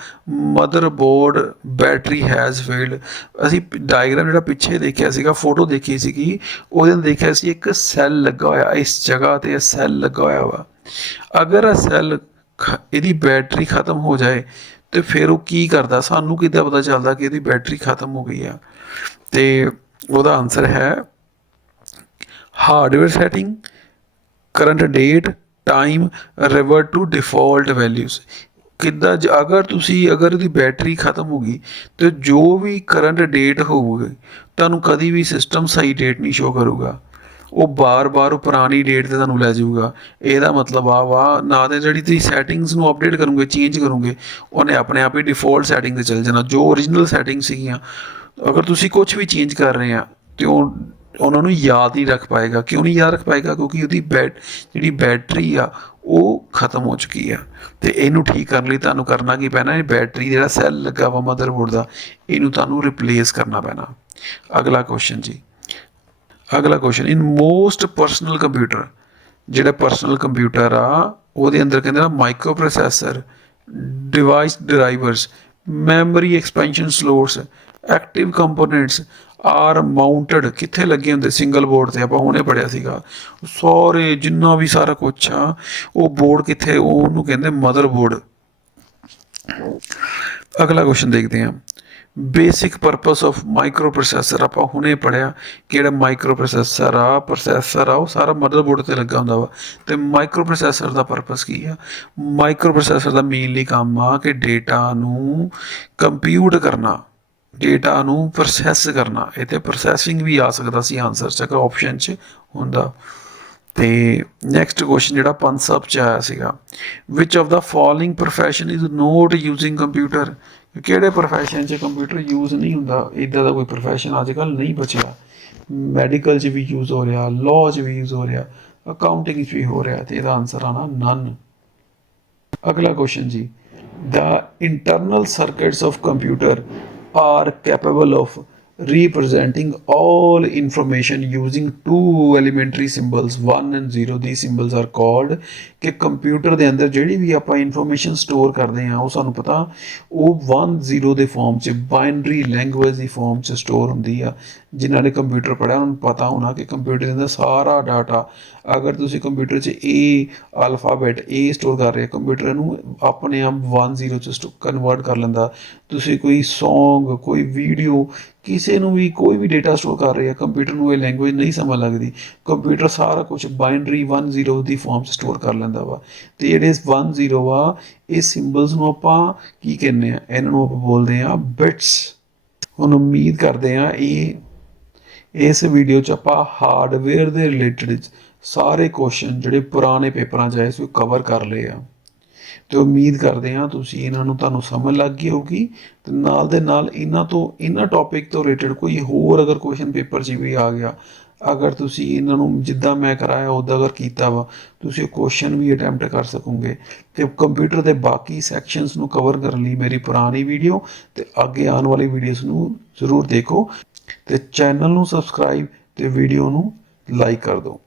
mother board battery has failed. ਅਸੀਂ ਡਾਇਗਰਾਮ ਜਿਹੜਾ ਪਿੱਛੇ ਦੇਖਿਆ ਸੀਗਾ, ਫੋਟੋ ਦੇਖੀ ਸੀਗੀ, ਉਹਦੇ ਅੰਦਰ ਦੇਖਿਆ ਸੀ ਇੱਕ ਸੈੱਲ ਲੱਗਾ ਹੋਇਆ ਇਸ ਜਗ੍ਹਾ 'ਤੇ, ਇਹ ਸੈੱਲ ਲੱਗਾ ਹੋਇਆ ਵਾ। ਅਗਰ ਇਹ ਸੈੱਲ ਇਹਦੀ ਬੈਟਰੀ ਖ਼ਤਮ ਹੋ ਜਾਏ ਤਾਂ ਫਿਰ ਉਹ ਕੀ ਕਰਦਾ? ਸਾਨੂੰ ਕਿੱਦਾਂ ਪਤਾ ਚੱਲਦਾ ਕਿ ਇਹਦੀ ਬੈਟਰੀ ਖ਼ਤਮ ਹੋ ਗਈ ਆ? ਅਤੇ ਉਹਦਾ ਆਨਸਰ ਹੈ hardware setting, current date, time, revert to default values. ਕਿੱਦਾਂ ਅਗਰ ਇਹਦੀ ਬੈਟਰੀ ਖ਼ਤਮ ਹੋ ਗਈ ਤਾਂ ਜੋ ਵੀ ਕਰੰਟ ਡੇਟ ਹੋਊਗੀ ਤੁਹਾਨੂੰ ਕਦੀ ਵੀ ਸਿਸਟਮ ਸਹੀ ਡੇਟ ਨਹੀਂ ਸ਼ੋ ਕਰੂਗਾ, ਉਹ ਬਾਰ-ਬਾਰ ਉਹ ਪੁਰਾਣੀ ਡੇਟ 'ਤੇ ਤੁਹਾਨੂੰ ਲੈ ਜਾਊਗਾ। ਇਹਦਾ ਮਤਲਬ ਆ ਵਾ ਨਾ ਤਾਂ ਜਿਹੜੀ ਤੁਸੀਂ ਸੈਟਿੰਗਸ ਨੂੰ ਅਪਡੇਟ ਕਰੋਗੇ, ਚੇਂਜ ਕਰੋਗੇ, ਉਹਨੇ ਆਪਣੇ ਆਪ ਹੀ ਡਿਫੋਲਟ ਸੈਟਿੰਗ 'ਤੇ ਚੱਲ ਜਾਣਾ। ਜੋ ਓਰੀਜਨਲ ਸੈਟਿੰਗ ਸੀਗੀਆਂ ਅਗਰ ਤੁਸੀਂ ਕੁਛ ਵੀ ਚੇਂਜ ਕਰ ਰਹੇ ਆ ਤਾਂ ਉਹਨਾਂ ਨੂੰ ਯਾਦ ਨਹੀਂ ਰੱਖ ਪਾਏਗਾ। ਕਿਉਂ ਨਹੀਂ ਯਾਦ ਰੱਖ ਪਾਏਗਾ? ਕਿਉਂਕਿ ਉਹਦੀ ਜਿਹੜੀ ਬੈਟਰੀ ਆ ਉਹ ਖ਼ਤਮ ਹੋ ਚੁੱਕੀ ਆ। ਅਤੇ ਇਹਨੂੰ ਠੀਕ ਕਰਨ ਲਈ ਤੁਹਾਨੂੰ ਕਰਨਾ ਕੀ ਪੈਣਾ? ਇਹ ਬੈਟਰੀ ਜਿਹੜਾ ਸੈੱਲ ਲੱਗਾ ਵਾ ਮਦਰਬੋਰਡ ਦਾ, ਇਹਨੂੰ ਤੁਹਾਨੂੰ ਰਿਪਲੇਸ ਕਰਨਾ ਪੈਣਾ। ਅਗਲਾ ਕੁਐਸਚਨ ਜੀ, ਅਗਲਾ question in most personal computer, ਜਿਹੜਾ ਪਰਸਨਲ ਕੰਪਿਊਟਰ ਆ ਉਹਦੇ ਅੰਦਰ ਕਹਿੰਦੇ ਨਾ microprocessor, device drivers, memory expansion slots, active components are mounted ਕਿੱਥੇ ਲੱਗੇ ਹੁੰਦੇ? ਸਿੰਗਲ ਬੋਰਡ 'ਤੇ। ਆਪਾਂ ਹੁਣੇ ਪੜ੍ਹਿਆ ਸੀਗਾ ਸਾਰੇ ਜਿੰਨਾ ਵੀ ਸਾਰਾ ਕੁਛ ਆ ਉਹ ਬੋਰਡ ਕਿੱਥੇ? ਉਹਨੂੰ ਕਹਿੰਦੇ ਮਦਰ ਬੋਰਡ। ਅਗਲਾ ਕੁਐਸਚਨ ਦੇਖਦੇ ਹਾਂ basic purpose of micro processor. ਆਪਾਂ ਹੁਣੇ ਪੜ੍ਹਿਆ ਕਿ ਜਿਹੜਾ ਮਾਈਕਰੋ ਪ੍ਰੋਸੈਸਰ ਆ ਉਹ ਸਾਰਾ ਮਦਰਬੋਰਡ 'ਤੇ ਲੱਗਾ ਹੁੰਦਾ ਵਾ। ਅਤੇ ਮਾਈਕਰੋ ਪ੍ਰੋਸੈਸਰ ਦਾ ਪਰਪਸ ਕੀ ਆ? ਮਾਈਕਰੋ ਪ੍ਰੋਸੈਸਰ ਦਾ ਮੇਨਲੀ ਕੰਮ ਆ ਕਿ ਡੇਟਾ ਨੂੰ ਕੰਪਿਊਟ ਕਰਨਾ, ਡੇਟਾ ਨੂੰ ਪ੍ਰੋਸੈਸ ਕਰਨਾ। ਇਹ 'ਤੇ ਪ੍ਰੋਸੈਸਿੰਗ ਵੀ ਆ ਸਕਦਾ ਸੀ ਆਨਸਰ 'ਚ ਅਗਰ ਆਪਸ਼ਨ 'ਚ ਹੁੰਦਾ। ਅਤੇ ਨੈਕਸਟ ਕੁਐਸਚਨ ਜਿਹੜਾ 5 'ਚ ਆਇਆ ਸੀਗਾ ਵਿਚ of the following profession is not using computer. ਕਿਹੜੇ ਪ੍ਰੋਫੈਸ਼ਨ 'ਚ ਕੰਪਿਊਟਰ ਯੂਜ਼ ਨਹੀਂ ਹੁੰਦਾ? ਇੱਦਾਂ ਦਾ ਕੋਈ ਪ੍ਰੋਫੈਸ਼ਨ ਅੱਜ ਕੱਲ੍ਹ ਨਹੀਂ ਬਚਿਆ। ਮੈਡੀਕਲ 'ਚ ਵੀ ਯੂਜ਼ ਹੋ ਰਿਹਾ, ਲਾਅ 'ਚ ਵੀ ਯੂਜ਼ ਹੋ ਰਿਹਾ, ਅਕਾਊਂਟਿੰਗ 'ਚ ਵੀ ਹੋ ਰਿਹਾ, ਅਤੇ ਇਹਦਾ ਆਨਸਰ ਆਉਣਾ ਨਨ। ਅਗਲਾ ਕੁਐਸਚਨ ਜੀ the internal circuits of computer are capable of representing all information using two elementary symbols 1 and 0. These symbols are called ਕਿ ਕੰਪਿਊਟਰ ਦੇ ਅੰਦਰ ਜਿਹੜੀ ਵੀ ਆਪਾਂ ਇਨਫੋਰਮੇਸ਼ਨ ਸਟੋਰ ਕਰਦੇ ਹਾਂ ਉਹ ਸਾਨੂੰ ਪਤਾ ਉਹ 1 0 ਦੇ ਫਾਰਮ 'ਚ ਬਾਈਨਰੀ ਲੈਂਗੁਏਜ ਦੀ ਫਾਰਮ 'ਚ ਸਟੋਰ ਹੁੰਦੀ ਆ। ਜਿਨ੍ਹਾਂ ਨੇ ਕੰਪਿਊਟਰ ਪੜ੍ਹਿਆ ਉਹਨਾਂ ਨੂੰ ਪਤਾ ਹੋਣਾ ਕਿ ਕੰਪਿਊਟਰ ਦੇ ਅੰਦਰ ਸਾਰਾ ਡਾਟਾ ਅਗਰ ਤੁਸੀਂ ਕੰਪਿਊਟਰ 'ਚ ਅਲਫਾਬੈਟ ਸਟੋਰ ਕਰ ਰਹੇ ਕੰਪਿਊਟਰ ਨੂੰ ਆਪਣੇ ਆਪ 1 0 'ਚ ਕਨਵਰਟ ਕਰ ਲੈਂਦਾ। ਤੁਸੀਂ ਕੋਈ ਸੌਂਗ, ਕੋਈ ਵੀਡੀਓ, ਕਿਸੇ ਨੂੰ ਵੀ ਕੋਈ ਵੀ ਡੇਟਾ ਸਟੋਰ ਕਰ ਰਹੇ ਆ ਕੰਪਿਊਟਰ ਨੂੰ ਇਹ ਲੈਂਗੁਏਜ ਨਹੀਂ ਸਮਝ ਲੱਗਦੀ। ਕੰਪਿਊਟਰ ਸਾਰਾ ਕੁਛ ਬਾਈਨਰੀ 1 0 ਦੀ ਫਾਰਮ 'ਚ ਸਟੋਰ ਕਰ ਲੈਂਦਾ ਵਾ। ਅਤੇ ਜਿਹੜੇ 1 0 ਆ ਇਹ ਸਿੰਬਲਸ ਨੂੰ ਆਪਾਂ ਕੀ ਕਹਿੰਦੇ ਆ? ਇਹਨਾਂ ਨੂੰ ਆਪਾਂ ਬੋਲਦੇ ਹਾਂ ਬਿਟਸ। ਹੁਣ ਉਮੀਦ ਕਰਦੇ ਹਾਂ ਇਸ ਵੀਡੀਓ 'ਚ ਆਪਾਂ ਹਾਰਡਵੇਅਰ ਦੇ ਰਿਲੇਟਡ ਸਾਰੇ ਕੁਐਸਚਨ ਜਿਹੜੇ ਪੁਰਾਣੇ ਪੇਪਰਾਂ 'ਚ ਆਏ ਸੀ ਉਹ ਕਵਰ ਕਰ ਲਏ ਆ। ਅਤੇ ਉਮੀਦ ਕਰਦੇ ਹਾਂ ਤੁਹਾਨੂੰ ਸਮਝ ਲੱਗ ਗਈ ਹੋਊਗੀ। ਅਤੇ ਨਾਲ ਦੇ ਨਾਲ ਇਹਨਾਂ ਟੋਪਿਕ ਤੋਂ ਰਿਲੇਟਡ ਕੋਈ ਹੋਰ ਅਗਰ ਕੁਐਸਚਨ ਪੇਪਰ 'ਚ ਵੀ ਆ ਗਿਆ, ਅਗਰ ਤੁਸੀਂ ਇਹਨਾਂ ਨੂੰ ਜਿੱਦਾਂ ਮੈਂ ਕਰਾਇਆ ਉੱਦਾਂ ਅਗਰ ਕੀਤਾ ਵਾ ਤੁਸੀਂ ਉਹ ਕੁਐਸਚਨ ਵੀ ਅਟੈਂਪਟ ਕਰ ਸਕੋਗੇ। ਅਤੇ ਕੰਪਿਊਟਰ ਦੇ ਬਾਕੀ ਸੈਕਸ਼ਨਸ ਨੂੰ ਕਵਰ ਕਰਨ ਲਈ ਮੇਰੀ ਪੁਰਾਣੀ ਵੀਡੀਓ ਅਤੇ ਅੱਗੇ ਆਉਣ ਵਾਲੀ ਵੀਡੀਓਜ਼ ਨੂੰ ਜ਼ਰੂਰ ਦੇਖੋ ਅਤੇ ਚੈਨਲ ਨੂੰ ਸਬਸਕ੍ਰਾਈਬ ਅਤੇ ਵੀਡੀਓ ਨੂੰ ਲਾਈਕ ਕਰ ਦਿਓ।